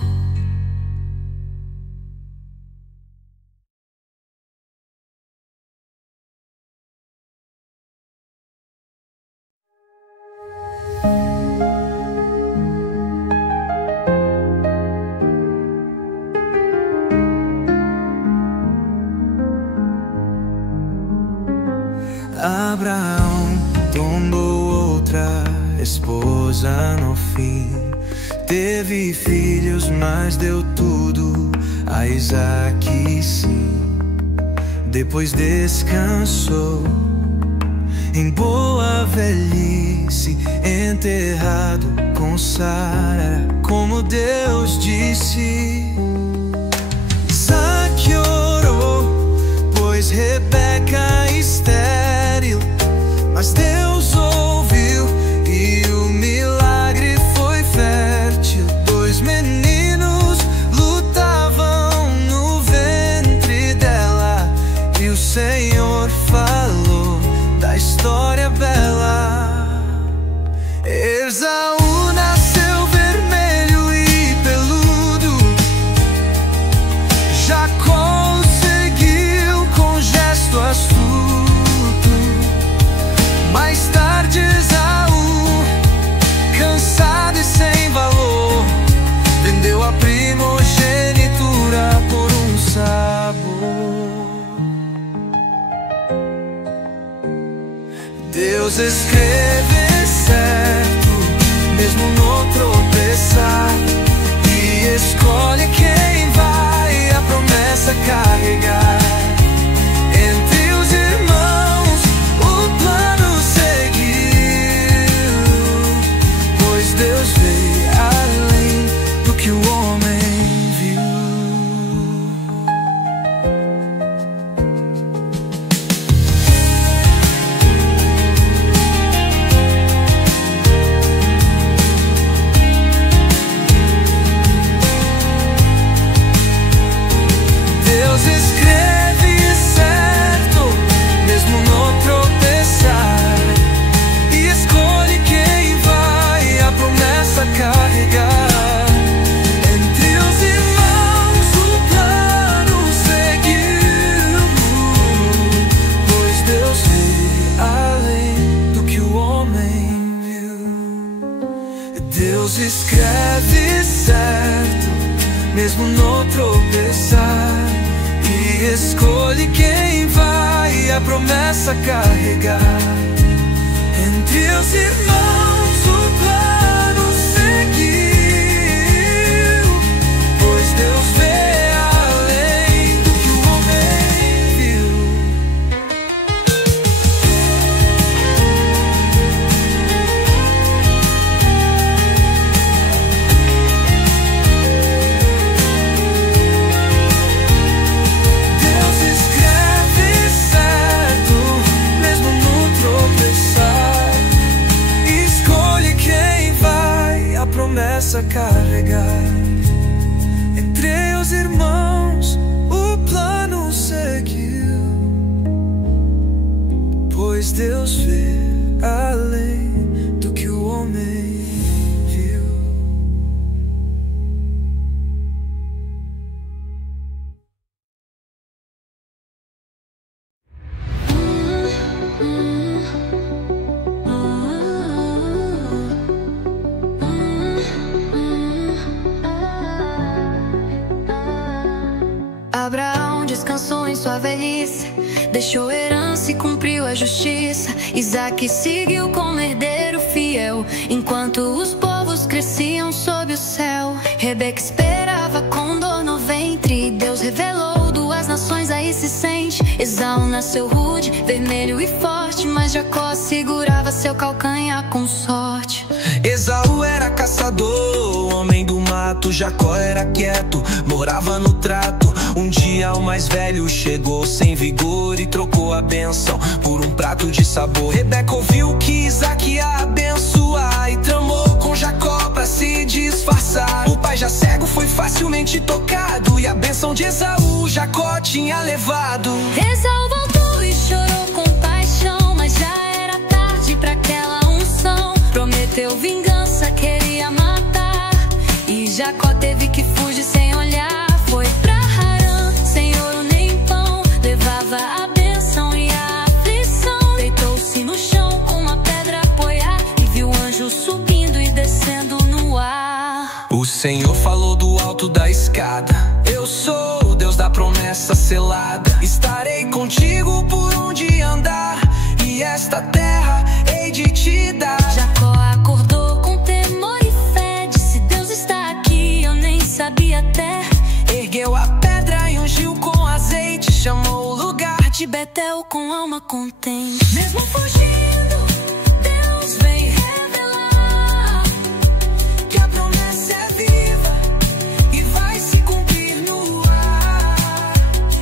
Abraão tomou outra esposa no fim. Teve filhos, mas deu tudo a Isaque, sim. Depois descansou em boa velhice, enterrado com Sara, como Deus disse. Isaque orou, pois Rebeca estéril, mas Deus ouviu e o milagre foi fértil. Dois meninos lutavam no ventre dela, e o Senhor falou da história bela. Esaú nasceu vermelho e peludo, Jacó seguiu com gesto astuto. Mais tarde Esaú, cansado e sem valor, vendeu a primogenitura por um sabor. Deus escreve certo, mesmo no tropeçar, e escolhe quem vai a promessa carregar. Entre os irmãos o plano seguiu, mesmo no tropeçar. E escolhe quem vai a promessa carregar. Entre os irmãos o plano seguiu, pois Deus vê além do que o homem viu. Deus escreve certo, mesmo no tropeçar. Escolhe quem vai a promessa carregar. Entre os irmãos o plano seguiu, pois Deus vê além do que o homem viu. Abraão descansou em sua velhice, deixou herança e cumpriu a justiça. Isaque seguiu como herdeiro fiel, enquanto os povos cresciam sob o céu. Rebeca esperava com dor no ventre, Deus revelou duas nações, aí se sente. Esaú nasceu rude, vermelho e forte, mas Jacó segurava seu calcanhar com sorte. Esaú era caçador, homem do mato. Jacó era quieto, morava no trato. Um dia o mais velho chegou sem vigor e trocou a bênção por um prato de sabor. Rebeca ouviu que Isaque ia abençoar e tramou com Jacó pra se disfarçar. O pai já cego foi facilmente tocado e a bênção de Esaú Jacó tinha levado. Esaú voltou e chorou com paixão, mas já era tarde pra aquela unção. Prometeu vingança, queria matar, e Jacó teve que fugir sem olhar. Foi pra Harã, sem ouro nem pão, levava a bênção e a aflição. Deitou-se no chão com uma pedra apoiar e viu o anjo subindo e descendo no ar. O Senhor falou do alto da escada: eu sou o Deus da promessa selada. Estarei contigo por onde andar, e esta terra hei de te dar. Jacó acordou com temor e fé, disse: Deus está aqui, eu nem sabia até. Ergueu a pedra e ungiu com azeite, chamou o lugar De Betel com alma contente. mesmo fugindo. Deus vem revelar Que a promessa é viva e vai se cumprir no ar.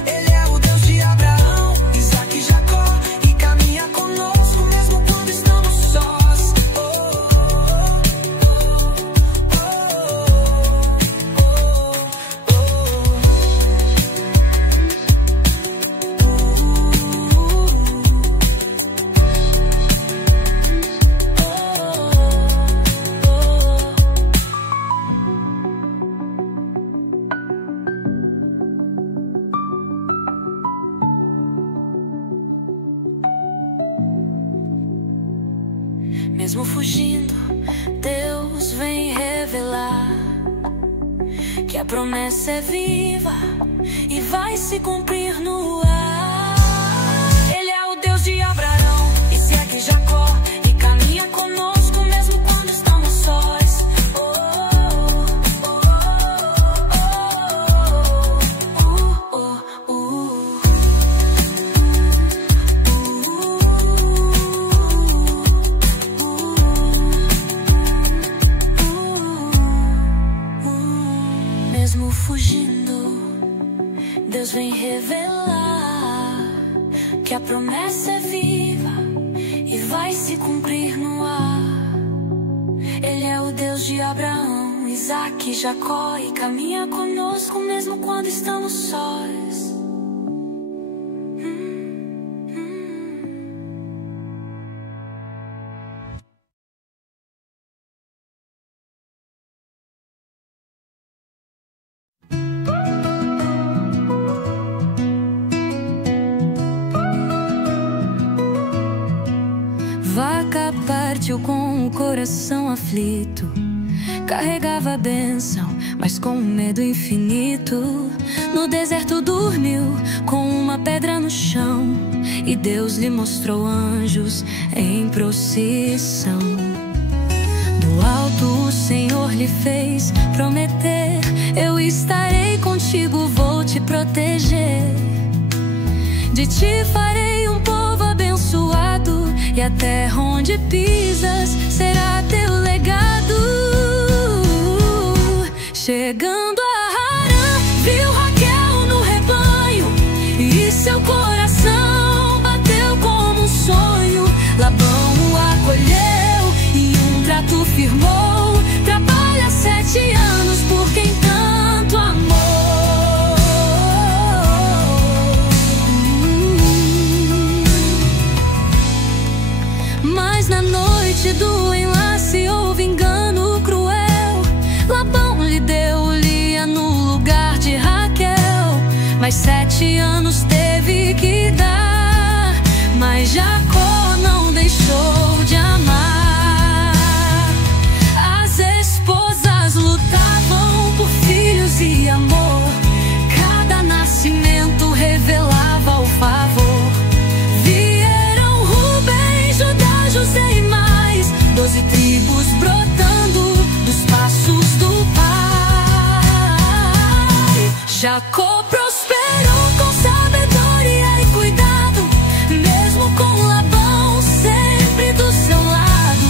Ele é o Deus de Abraão, Isaque e Jacó, e caminha conosco mesmo quando estamos sós. Mesmo fugindo, Deus vem revelar que a promessa é viva e vai se cumprir no ar. Ele é o Deus de Abraão, Isaque e Jacó, e caminha conosco mesmo quando estamos sós. Mesmo fugindo, Deus vem revelar que a promessa é viva e vai se cumprir no ar. Ele é o Deus de Abraão, Isaque e Jacó, e caminha conosco mesmo quando estamos sós. Vaca partiu com o coração aflito, carregava a bênção, mas com um medo infinito. No deserto dormiu com uma pedra no chão, e Deus lhe mostrou anjos em procissão. Do alto o Senhor lhe fez prometer: eu estarei contigo, vou te proteger. De ti farei um povo abençoado, e a terra onde pisas será teu legado. Chegando a Harã, viu Raquel no rebanho, e seu coração bateu como um sonho. Labão o acolheu e um trato firmou. Trabalha 7 anos por quem tanto amou. Mas na noite do enlace houve engano cruel. Labão lhe deu Lia no lugar de Raquel, mas 7 anos teve que dar. Mas Jacó não deixou de amar. As esposas lutavam por filhos e amor, cada nascimento revelava o favor. Vieram Rubem, Judá, José e mais 12 tribos brotando dos passos do Pai. Jacó prosperou com sabedoria e cuidado, mesmo com Labão sempre do seu lado.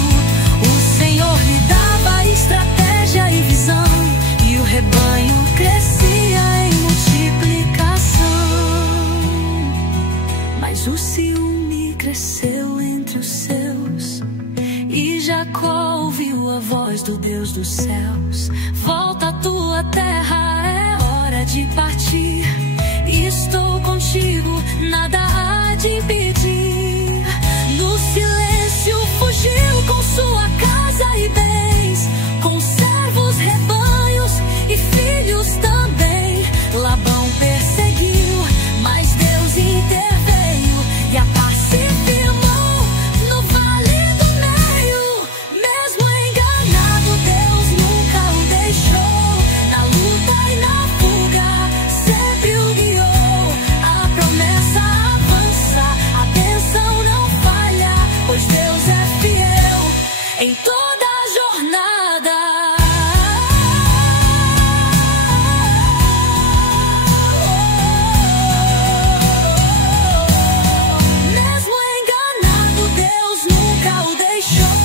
O Senhor lhe dava estratégia e visão, e o rebanho crescia em multiplicação. Mas o ciúme cresceu entre os seus, e Jacó ouviu a voz do Deus dos céus: volta à tua terra, é hora de partir. Estou contigo, nada há de impedir. No silêncio fugiu com sua casa e bens, com servos, rebanhos e filhos também. Labão perseguiu, mas Deus interveio, e a paz se firmou no vale do meio. Mesmo enganado, Deus nunca o deixou. Na luta e na fuga sempre o guiou. A promessa avança, a bênção não falha, pois Deus é fiel em toda a jornada. Mesmo enganado, Deus nunca o deixou.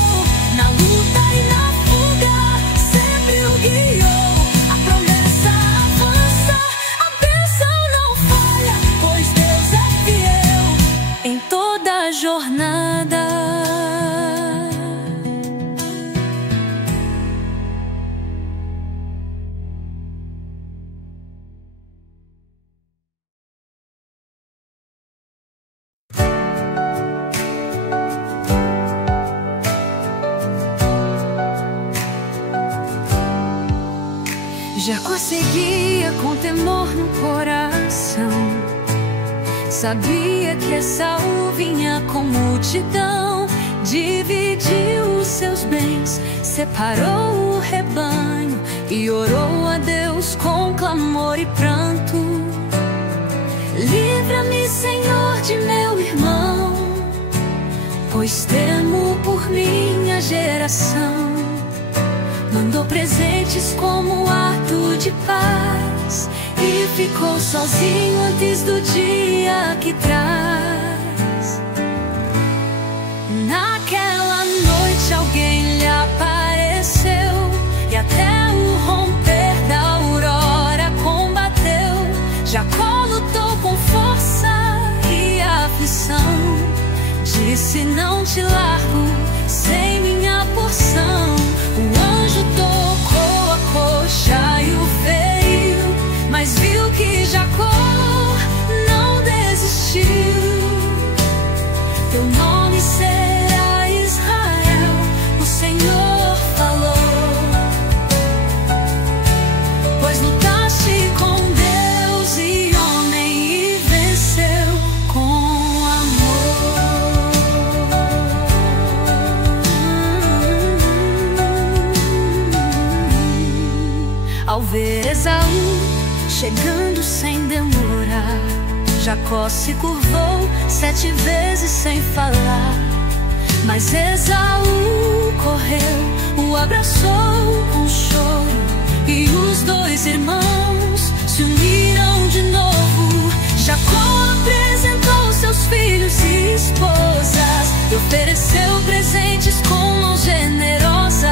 Na luta e na fuga sempre o guiou. A promessa avança, a bênção não falha, pois Deus é fiel em toda a jornada. Jacó seguia com temor no coração, sabia que Esaú vinha com multidão. Dividiu os seus bens, separou o rebanho e orou a Deus com clamor e pranto: livra-me, Senhor, de meu irmão, pois temo por minha geração. Mandou presentes como ato de paz, e ficou sozinho antes do dia que traz. Naquela noite alguém lhe apareceu, e até o romper da aurora combateu. Jacó lutou com força e aflição, disse: não te largo sem minha porção. O anjo tocou a coxa e o feriu, mas viu que Jacó não desistiu. Teu nome será Israel, o Senhor falou, pois lutaste com Deus e homem e venceu com amor. chegando sem demorar. Jacó se curvou 7 vezes sem falar, mas Esaú correu, o abraçou com choro, e os 2 irmãos se uniram de novo. Jacó apresentou seus filhos e esposas e ofereceu presentes com mãos generosas.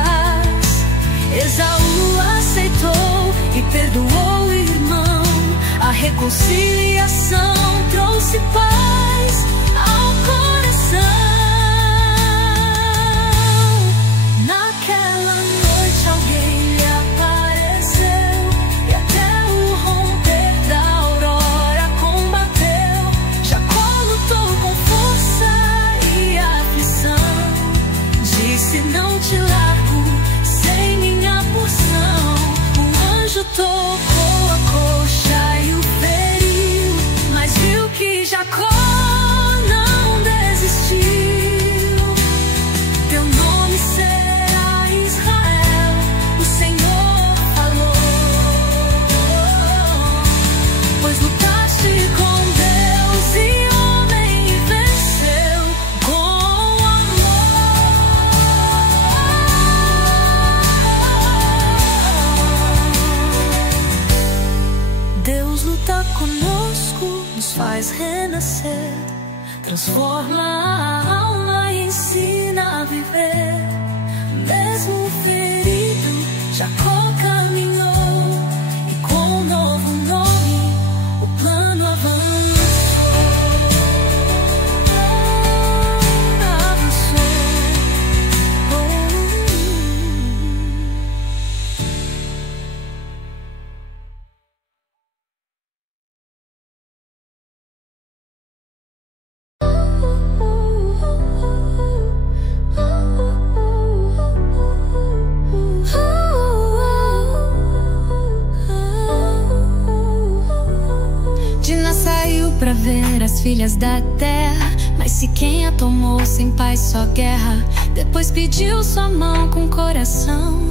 Esaú aceitou e perdoou o irmão. A reconciliação trouxe paz ao coração. Naquela noite alguém lhe apareceu, e até o romper da aurora combateu. Jacó lutou com força e aflição. Disse: não te largo sem minha porção. O anjo tocou a coxa e o feriu, mas viu que Jacó não desistiu. Teu nome será Israel, o Senhor falou, pois lutaste com Deus e homem e venceu com amor. Deus luta conosco, nos faz renascer, transforma a alma e ensina a viver. Mesmo ferido, Jacó caminhou, e com um novo nome o plano avançou. Pra ver as filhas da terra, mas se quem a tomou sem paz só guerra. Depois pediu sua mão com coração,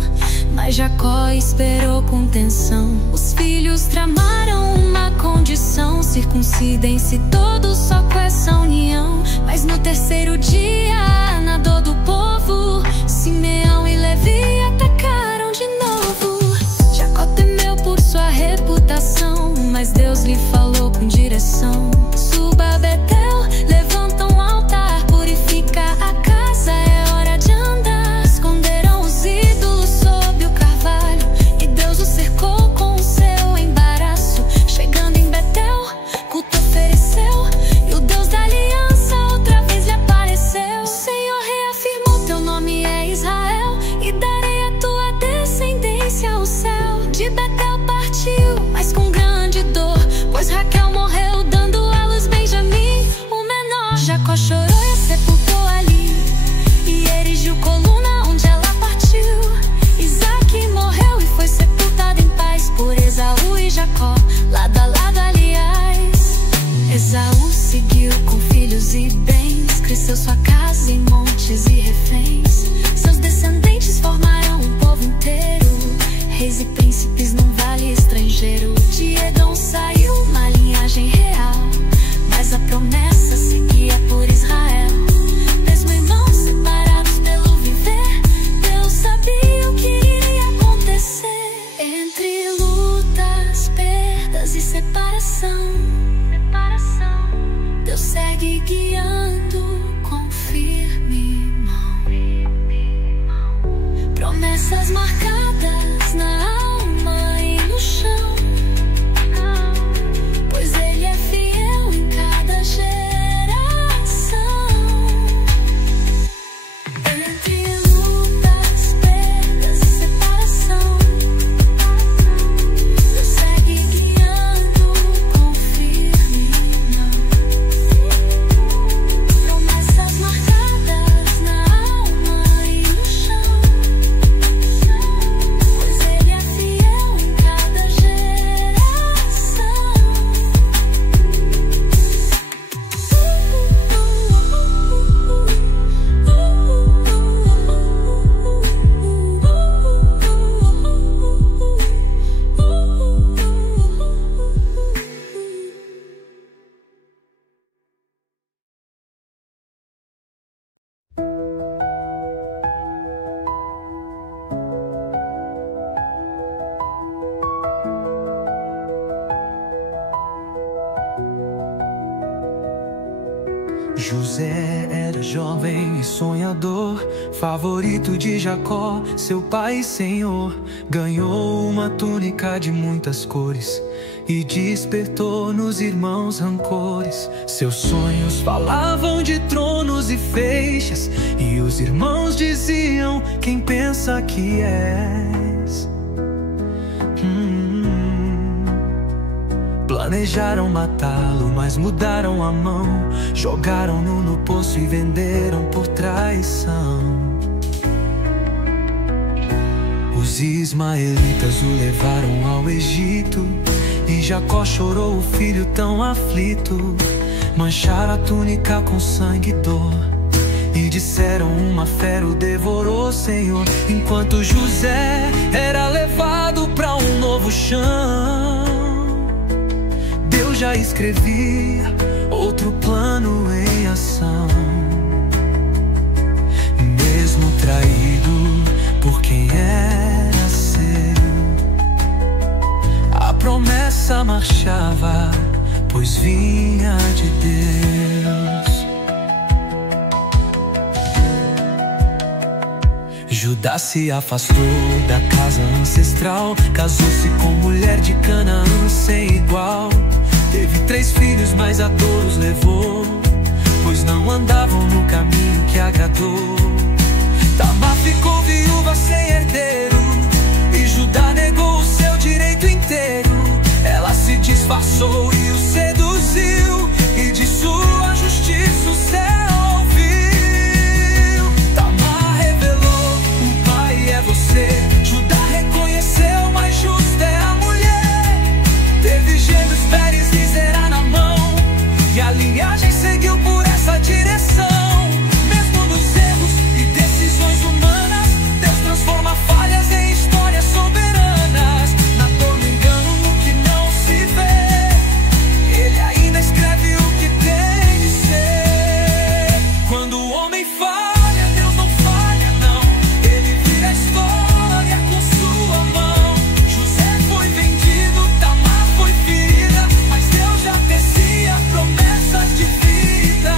mas Jacó esperou com tensão. Os filhos tramaram uma condição: circuncidem-se todos só com essa união. Mas no terceiro dia, na dor do povo, Simeão e Levi atacaram de novo. Jacó temeu por sua reputação, mas Deus lhe falou com direção: suba a Betel, levanta um altar, purifica a casa, é hora de andar. Esconderam os ídolos sob o carvalho, e Deus os cercou com o seu embaraço. Chegando em Betel, culto ofereceu, e o Deus da aliança outra vez lhe apareceu. O Senhor reafirmou: teu nome é Israel, e darei a tua descendência ao céu. De Betel partiu, mas com grande dor, pois Raquel morreu dando à luz Benjamim, o menor. Jacó chorou e a sepultou ali, e erigiu coluna onde ela partiu. Isaque morreu e foi sepultado em paz por Esaú e Jacó, lado a lado, aliás. Esaú seguiu com filhos e bens, cresceu sua casa em montes e reféns. Seus descendentes formaram um povo inteiro, reis e príncipes num vale estrangeiro. De Edom saiu uma linhagem real, mas a promessa seguia por Israel. Mesmo irmãos separados pelo viver, Deus sabia o que iria acontecer. Entre lutas, perdas e separação, Deus segue guiando com firme mão. Promessas marcadas na alma e no chão, pois Ele é fiel em cada geração. Entre lutas, perdas e separação, Deus segue guiando com firme mão. Promessas marcadas na alma e no chão, pois Ele é José era jovem e sonhador, favorito de Jacó, seu pai e senhor. Ganhou uma túnica de muitas cores e despertou nos irmãos rancores. Seus sonhos falavam de tronos e feixes, e os irmãos diziam: quem pensa que és? Planejaram matá-lo, mas mudaram a mão. Jogaram-no no poço e venderam por traição. Os ismaelitas o levaram ao Egito, e Jacó chorou o filho tão aflito. Mancharam a túnica com sangue e dor, e disseram: uma fera o devorou, Senhor. Enquanto José era levado para um novo chão, Deus já escrevia outro plano em ação. Mesmo traído por quem era seu, a promessa marchava, pois vinha de Deus. Judá se afastou da casa ancestral, casou-se com mulher de Canaã sem igual. Teve 3 filhos, mas a todos levou, pois não andavam no caminho que agradou. Tamar ficou viúva sem herdeiro, e Judá negou o seu direito inteiro. Ela se disfarçou e o seduziu, e de sua justiça o céu ouviu. Tamar revelou: o pai é você. Judá reconheceu, mas justa é a mulher. Teve gêmeos, Pérez e Zerá na mão, e a linhagem seguiu por essa direção. Mesmo nos erros e decisões humanas, Deus transforma falhas em histórias soberanas. Na dor, no engano, no que não se vê, Ele ainda escreve o que tem de ser. Quando o homem falha, Deus não falha, não. Ele vira a história com sua mão. José foi vendido, Tamar foi ferida, mas Deus já tecia promessas de vida.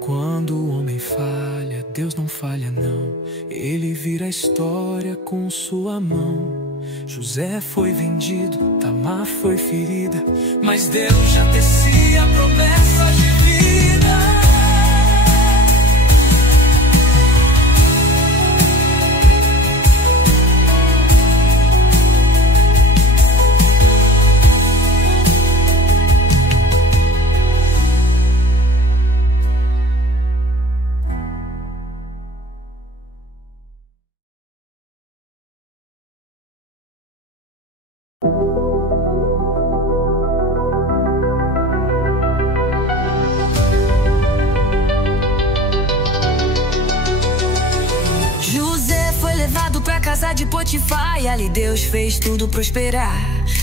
Quando o homem falha, Deus não falha, não. Ele vira a história com sua mão. José foi vendido, Tamar foi ferida, mas Deus já tecia promessas de vida. De Potifar, e ali Deus fez tudo prosperar.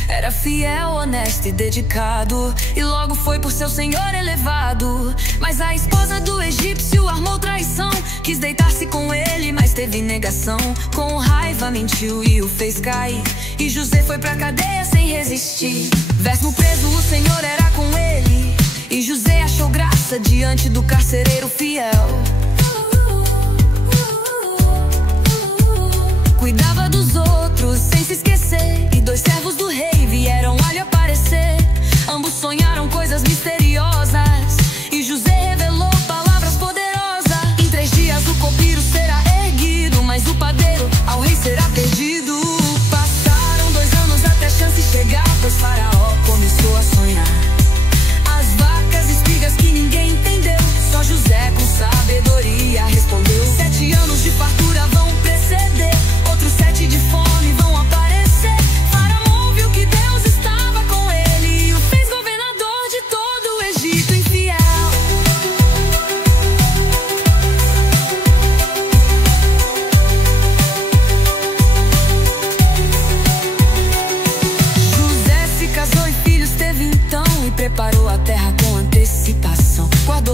Era fiel, honesto e dedicado, e logo foi por seu senhor elevado. Mas a esposa do egípcio armou traição, quis deitar-se com ele, mas teve negação. Com raiva mentiu e o fez cair, e José foi pra cadeia sem resistir. Mesmo preso, o Senhor era com ele, e José achou graça diante do carcereiro fiel. Cuidava dos outros sem se esquecer, e 2 servos do rei vieram a lhe aparecer. Ambos sonharam coisas misteriosas, e José revelou palavras poderosas. Em 3 dias o copeiro será erguido, mas o padeiro ao rei será perdido. Passaram 2 anos até a chance chegar, pois Faraó começou a sonhar. As vacas, espigas que ninguém entendeu, só José com sabedoria respondeu. 7 anos de fartura vão preceder, outros 7 de fome vão aparecer. Faraó viu que Deus estava com ele, e o fez governador de todo o Egito infiel. José se casou e filhos teve então, e preparou a terra com antecipação. Guardou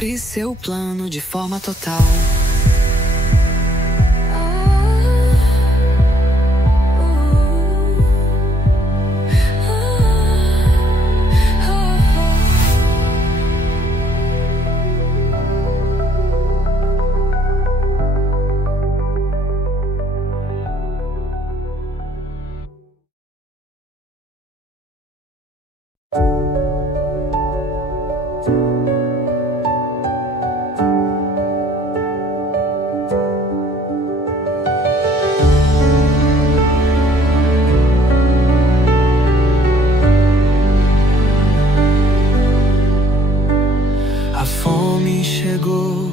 cumpre seu plano de forma total. A fome chegou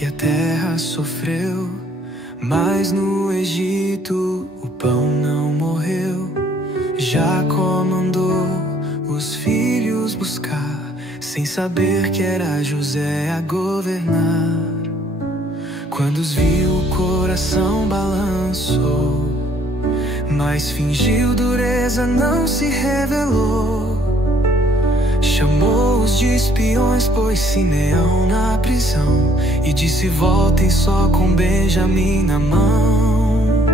e a terra sofreu, mas no Egito o pão não morreu. Jacó mandou os filhos buscar, sem saber que era José a governar. Quando os viu, o coração balançou, mas fingiu dureza, não se revelou. Chamou-os de espiões, pôs Simeão na prisão e disse: voltem só com Benjamim na mão.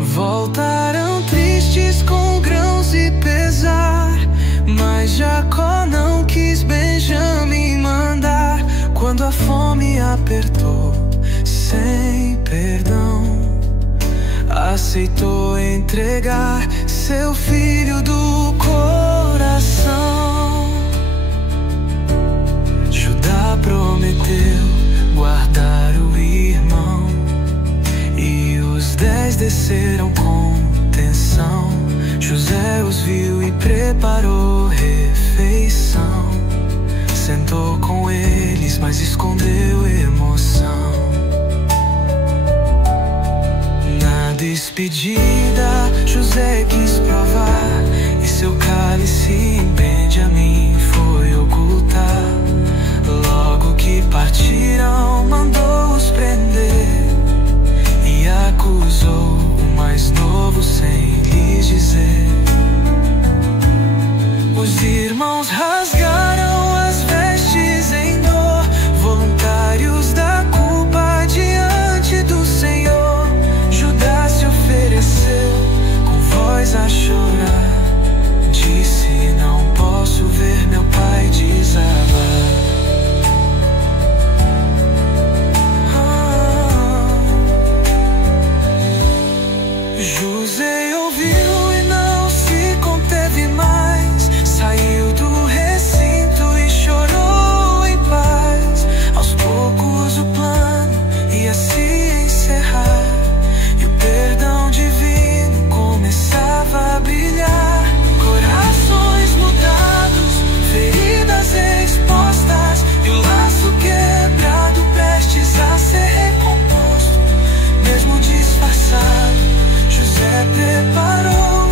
Voltarão tristes com grãos e pesar, mas Jacó não quis Benjamim mandar. Quando a fome apertou, sem perdão, aceitou entregar seu filho do coração. Judá prometeu guardar o irmão, e os 10 desceram com tensão. José os viu e preparou refeição. Sentou com eles, mas escondeu emoção. Na despedida, José quis provar, e seu cálice em Benjamim foi ocultar. Logo que partiram, mandou-os prender e acusou o mais novo sem lhes dizer. Os irmãos rasgaram as vestes em dor, voluntários da culpa diante do Senhor. Judá se ofereceu com voz a chorar, disse: não posso ver meu pai desabar. José ouviu e não se conteve mais, saiu do recinto e chorou em paz. Aos poucos o plano ia se encerrar, e o perdão divino começava a brilhar. Corações mudados, feridas expostas, e o laço quebrado prestes a ser recomposto. Mesmo disfarçado, José preparou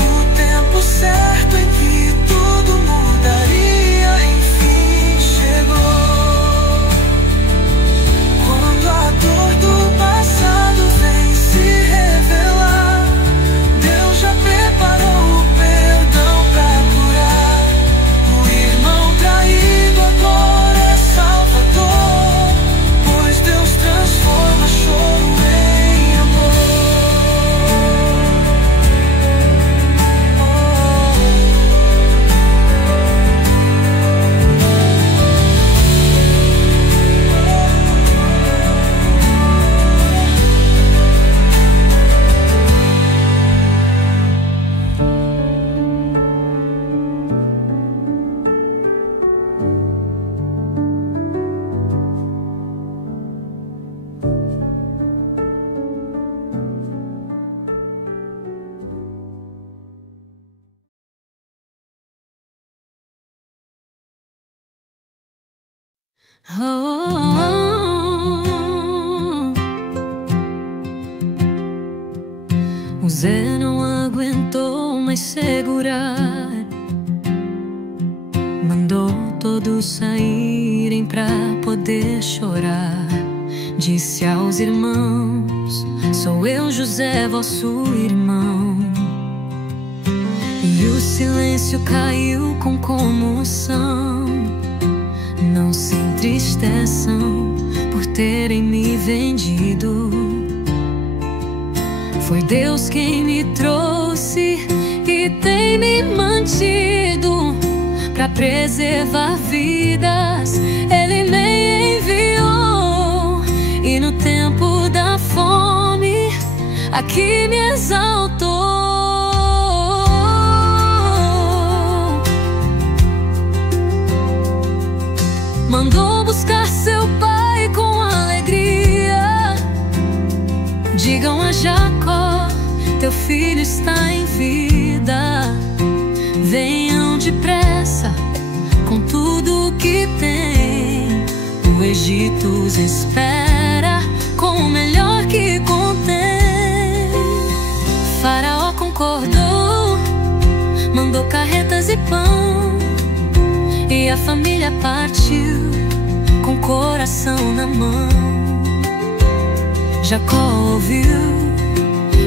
o tempo certo em que tudo mudaria. Enfim chegou, quando a dor do passado vem se revelar. Deus já preparou o perdão pra curar. O irmão traído agora é salvador, pois Deus transforma choro em amor. O Zé não aguentou mais segurar, mandou todos saírem pra poder chorar. Disse aos irmãos: sou eu, José, vosso irmão. E o silêncio caiu com comoção. extensão por terem me vendido. Foi Deus quem me trouxe e tem me mantido pra preservar vidas. Ele me enviou e no tempo da fome aqui me exaltou. Mandou buscar seu pai com alegria. Digam a Jacó, teu filho está em vida. Venham depressa com tudo que tem. O Egito os espera com o melhor que contém. Faraó concordou, mandou carretas e pão, e a família partiu com o coração na mão. Jacó ouviu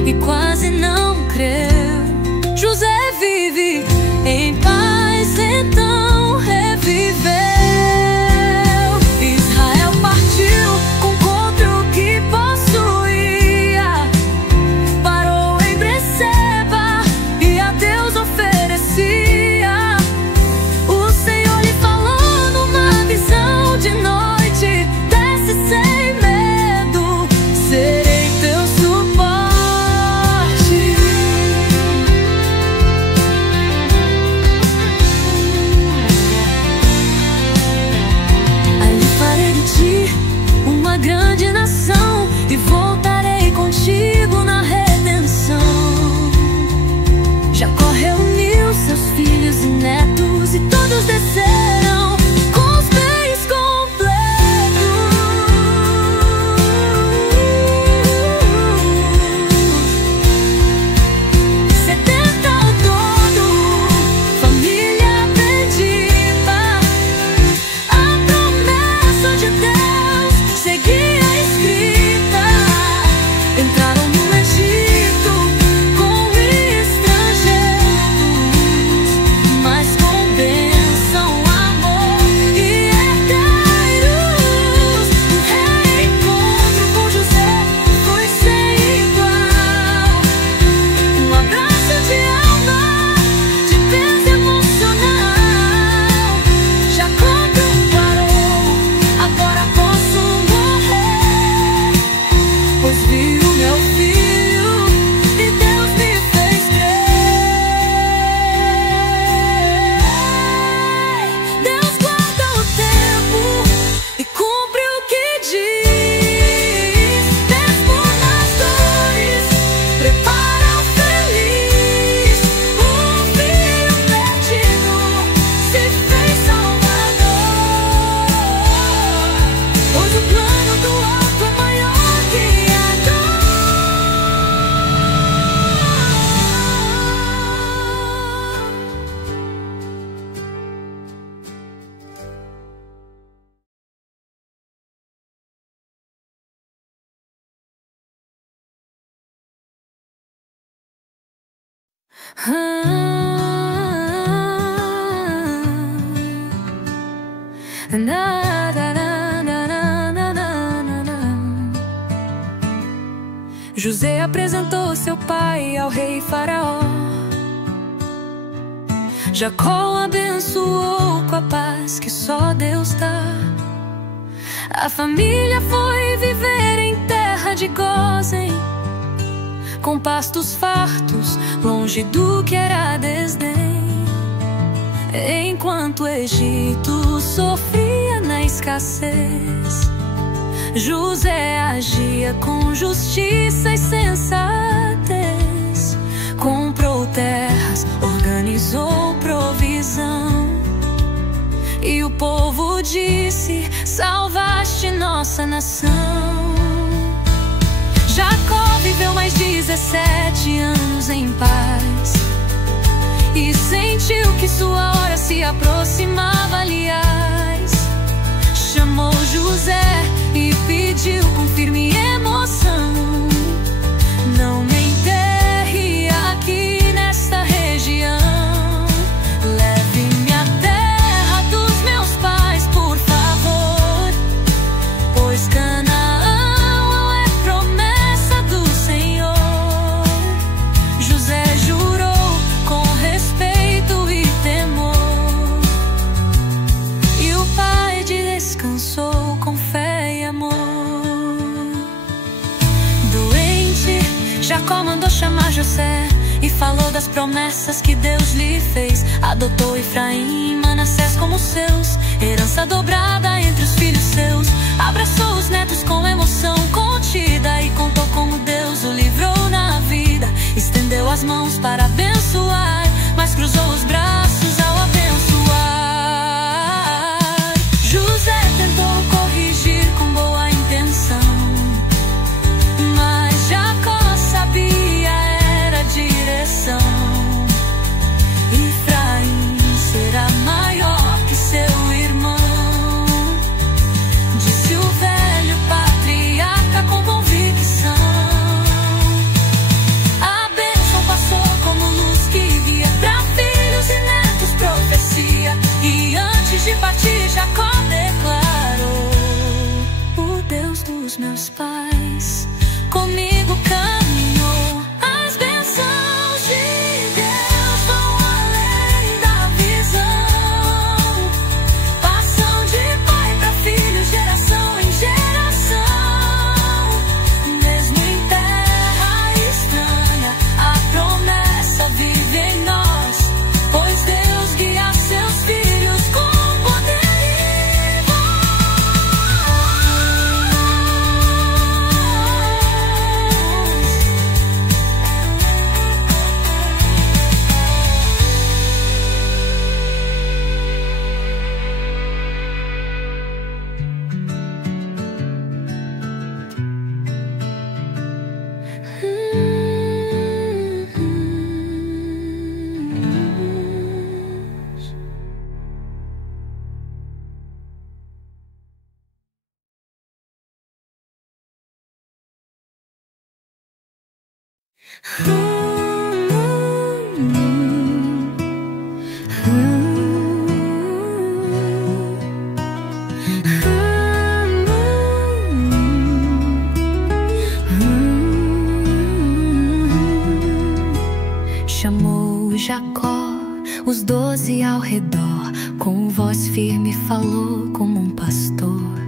e quase não creu. José vive em paz, então reviveu. Israel partiu com contra o que possuía. Parou em Berseba e a Deus oferecia. O Senhor lhe falou numa visão de noite: desce sem medo, serei teu suporte. Ali farei de ti uma grande nação e voltarei contigo na redenção. Jacó reuniu seus filhos e netos e todos desceram com os bens completos. 70 ao todo, família bendita. A promessa de Deus seguia escrita. Entraram no Egito com estrangeiros, mas com bênção, amor e herdeiros. O reencontro com José foi sem igual. Um abraço de alma, de paz emocional. Jacó parou, agora posso morrer, pois vi o meu filho e Deus me fez crer. Deus guarda o tempo e cumpre o que diz. Mesmo nas dores, prepara o feliz. O filho perdido se fez salvador, pois o plano do alto é maior que a dor. José apresentou seu pai ao rei Faraó. Jacó abençoou com a paz que só Deus dá. A família foi viver em terra de Gósen, com pastos fartos, longe do que era desdém. Enquanto o Egito sofria na escassez, José agia com justiça e sensatez. Comprou terras, organizou provisão, e o povo disse: salvaste nossa nação. Jacó viveu mais 17 anos em paz e sentiu que sua hora se aproximava. Aliás, chamou José e pediu com firme emoção: não me enterre aqui nesta região. Leve-me à terra dos meus pais, por favor. a José e falou das promessas que Deus lhe fez. Adotou Efraim e Manassés como seus, herança dobrada entre os filhos seus. Abraçou os netos com emoção contida e contou como Deus o livrou na vida. Estendeu as mãos para abençoar, mas cruzou os braços ao abençoar. José tentou corrigir com boa intenção, mas Jacó sabia era a direção. Efraim será maior que seu irmão, disse o velho patriarca com convicção. A bênção passou como luz que guia pra filhos e netos, profecia. E antes de partir, Jacó declarou: o Deus dos meus pais comigo caminhou. As bênçãos de Deus vão além da visão, passam de pai para filho, geração em geração. Mesmo em terra estranha, a promessa vive em nós, pois Deus guia seus filhos com poder e chamou Jacó os 12 ao redor, com voz firme falou como um pastor.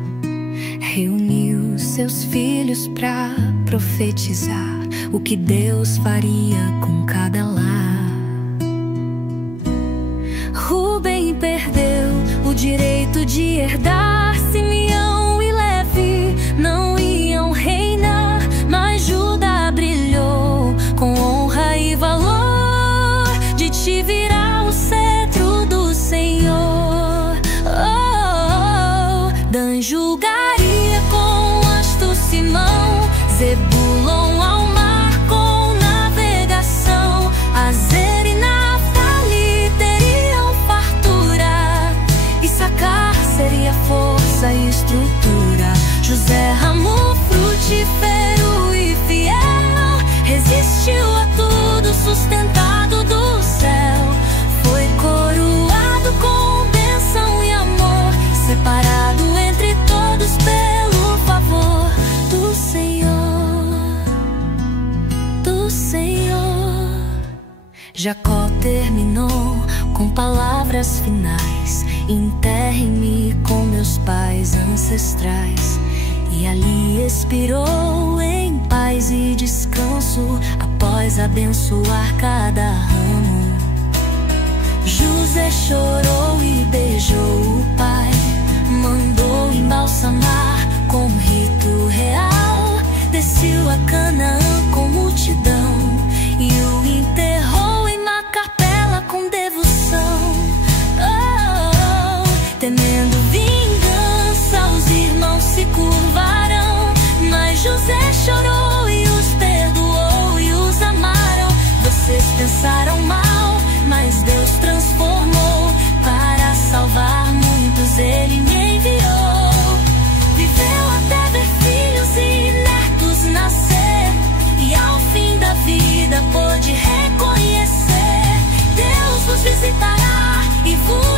Reuniu seus filhos pra profetizar o que Deus faria com cada lar. Rubem perdeu o direito de herdar, Simeão e Levi não iam reinar, mas Judá brilhou com honra e valor. De ti virá o cetro do Senhor. Dan julgaria com astúcia e mão, Zebulon ao mar com navegação. Azer e Naftali teriam fartura, Issacar seria força e estrutura. José, ramo frutífero e fiel, resistiu a tudo, sustentado do céu. Foi coroado com bênção e amor, separado entre todos pelo favor do Senhor, do Senhor. Jacó terminou com palavras finais: enterre-me com meus pais ancestrais. E ali expirou em paz e descanso, após abençoar cada ramo. José chorou e beijou o pai, mandou embalsamar com rito real. Desceu a Canaã com multidão e o enterrou em uma capela com devoção. Temendo vingança, os irmãos se curvarão, mas José chorou e os perdoou e os amaram. Vocês pensaram mal, mas Deus transformou. Para salvar muitos Ele me enviou. Viveu até ver filhos e netos nascer, e ao fim da vida pôde reconhecer: Deus vos visitará e vos